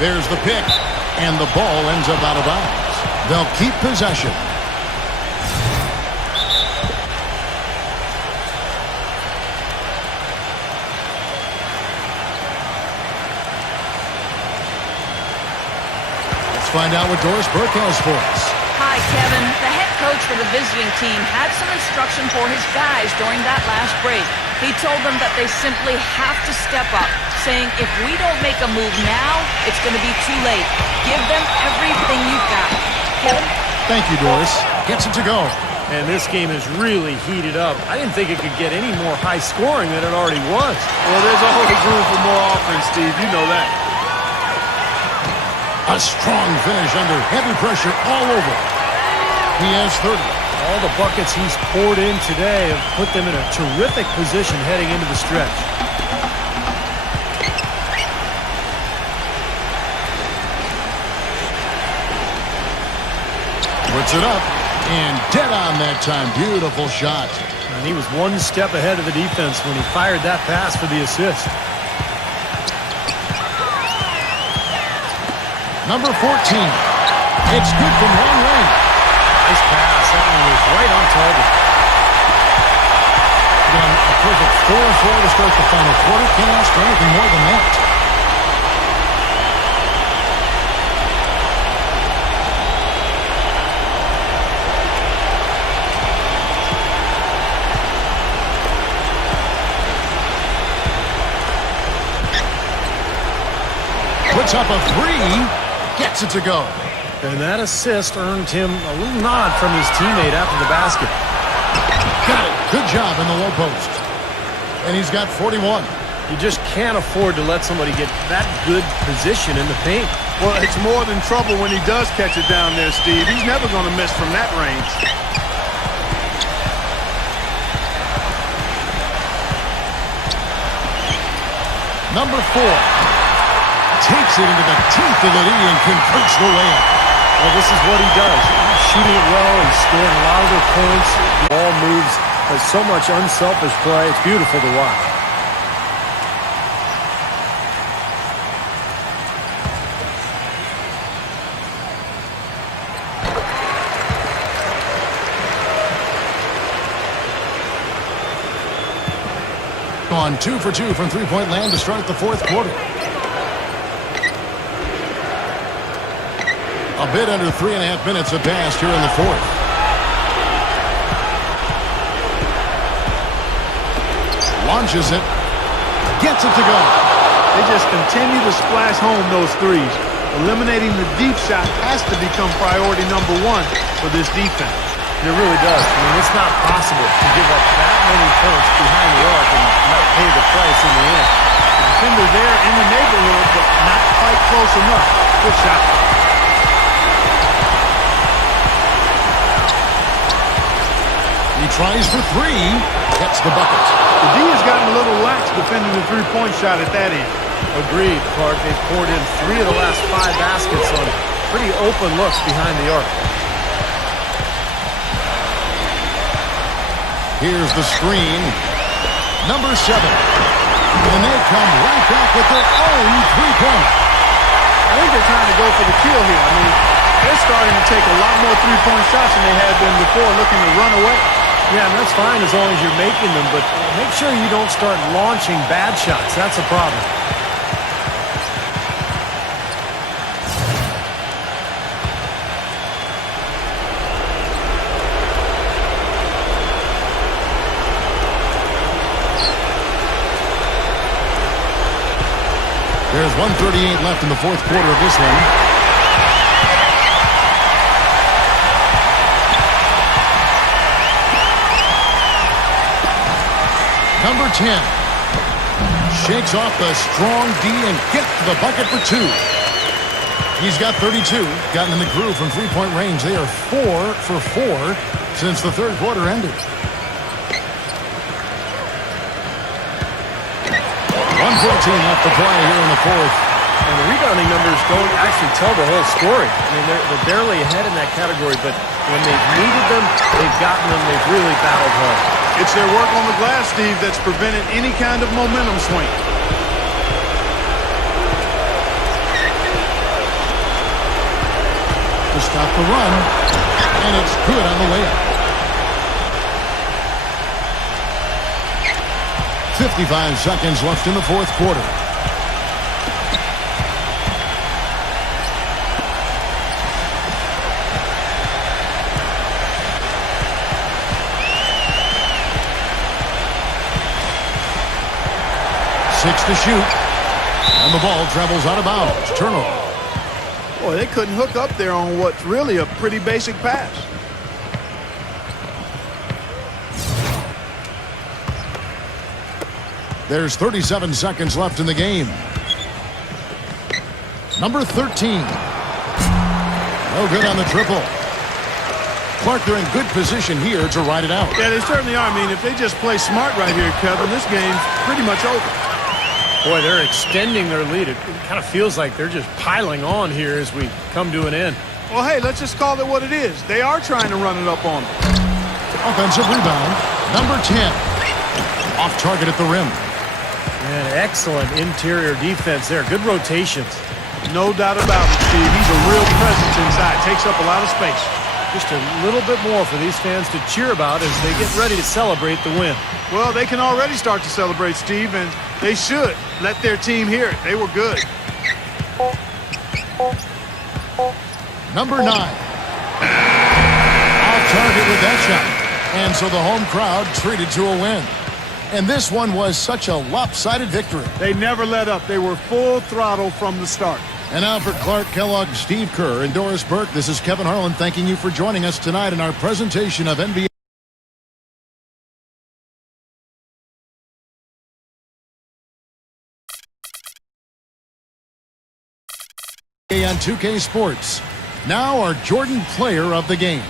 There's the pick, and the ball ends up out of bounds. They'll keep possession. Let's find out what Doris Burke has for us. Hi, Kevin. The head coach for the visiting team had some instruction for his guys during that last break. He told them that they simply have to step up, saying if we don't make a move now, it's going to be too late. Give them everything you've got. Kevin? Thank you, Doris. Gets it to go. And this game is really heated up. I didn't think it could get any more high scoring than it already was. Well, there's always room for more offense, Steve. You know that. A strong finish under heavy pressure all over. He has 30. All the buckets he's poured in today have put them in a terrific position heading into the stretch. Puts it up, and dead on that time. Beautiful shot. And he was one step ahead of the defense when he fired that pass for the assist. Number 14. It's good from long range. Nice pass. That one was right on target. 4-4 to start the final quarter. Can't ask for anything more than that. Puts up a three, gets it to go. And that assist earned him a little nod from his teammate after the basket. Got it. Good job in the low post. And he's got 41. You just can't afford to let somebody get that good position in the paint. Well, it's more than trouble when he does catch it down there, Steve. He's never going to miss from that range. Number 4. Takes it into the teeth of the D and converts the layup. Well, this is what he does. He's shooting it well. He's scoring a lot of their points. The ball moves. There's so much unselfish play. It's beautiful to watch. On 2 for 2 from three-point land to start the fourth quarter. A bit under 3.5 minutes have passed here in the fourth. Launches it. Gets it to go. They just continue to splash home those threes. Eliminating the deep shot has to become priority number 1 for this defense. It really does. I mean, it's not possible to give up that many points behind the arc and not pay the price in the end. The defender there in the neighborhood, but not quite close enough. Good shot. He tries for 3. Gets the bucket. The D has gotten a little lax defending the three-point shot at that end. Agreed, Clark. They've poured in 3 of the last 5 baskets on pretty open looks behind the arc. Here's the screen. Number 7. And they come right back with their own three-pointer. I think they're trying to go for the kill here. I mean, they're starting to take a lot more three-point shots than they had been before, looking to run away. Yeah, and that's fine as long as you're making them, but make sure you don't start launching bad shots. That's a problem. There's 1:38 left in the fourth quarter of this one. Number 10 shakes off the strong D and gets to the bucket for 2. He's got 32, gotten in the groove from three-point range. They are 4 for 4 since the third quarter ended. 1:14 left to play here in the fourth. And the rebounding numbers don't actually tell the whole story. I mean, they're barely ahead in that category, but when they've needed them, they've gotten them. They've really battled hard. It's their work on the glass, Steve, that's prevented any kind of momentum swing. To stop the run, and it's good on the layup. 55 seconds left in the fourth quarter. Six to shoot. And the ball travels out of bounds. Turnover. Boy, they couldn't hook up there on what's really a pretty basic pass. There's 37 seconds left in the game. Number 13. No good on the triple. Clark, they're in good position here to ride it out. Yeah, they certainly are. I mean, if they just play smart right here, Kevin, this game's pretty much over. Boy, they're extending their lead. It kind of feels like they're just piling on here as we come to an end. Well, hey, let's just call it what it is. They are trying to run it up on them. Offensive rebound. Number 10. Off target at the rim. And excellent interior defense there. Good rotations. No doubt about it, Steve. He's a real presence inside. Takes up a lot of space. Just a little bit more for these fans to cheer about as they get ready to celebrate the win. Well, they can already start to celebrate, Steve, and they should let their team hear it. They were good. Number 9. Off target with that shot. And so the home crowd treated to a win. And this one was such a lopsided victory. They never let up. They were full throttle from the start. And now for Clark Kellogg, Steve Kerr, and Doris Burke, this is Kevin Harlan thanking you for joining us tonight in our presentation of NBA on 2K Sports. Now our Jordan Player of the Game.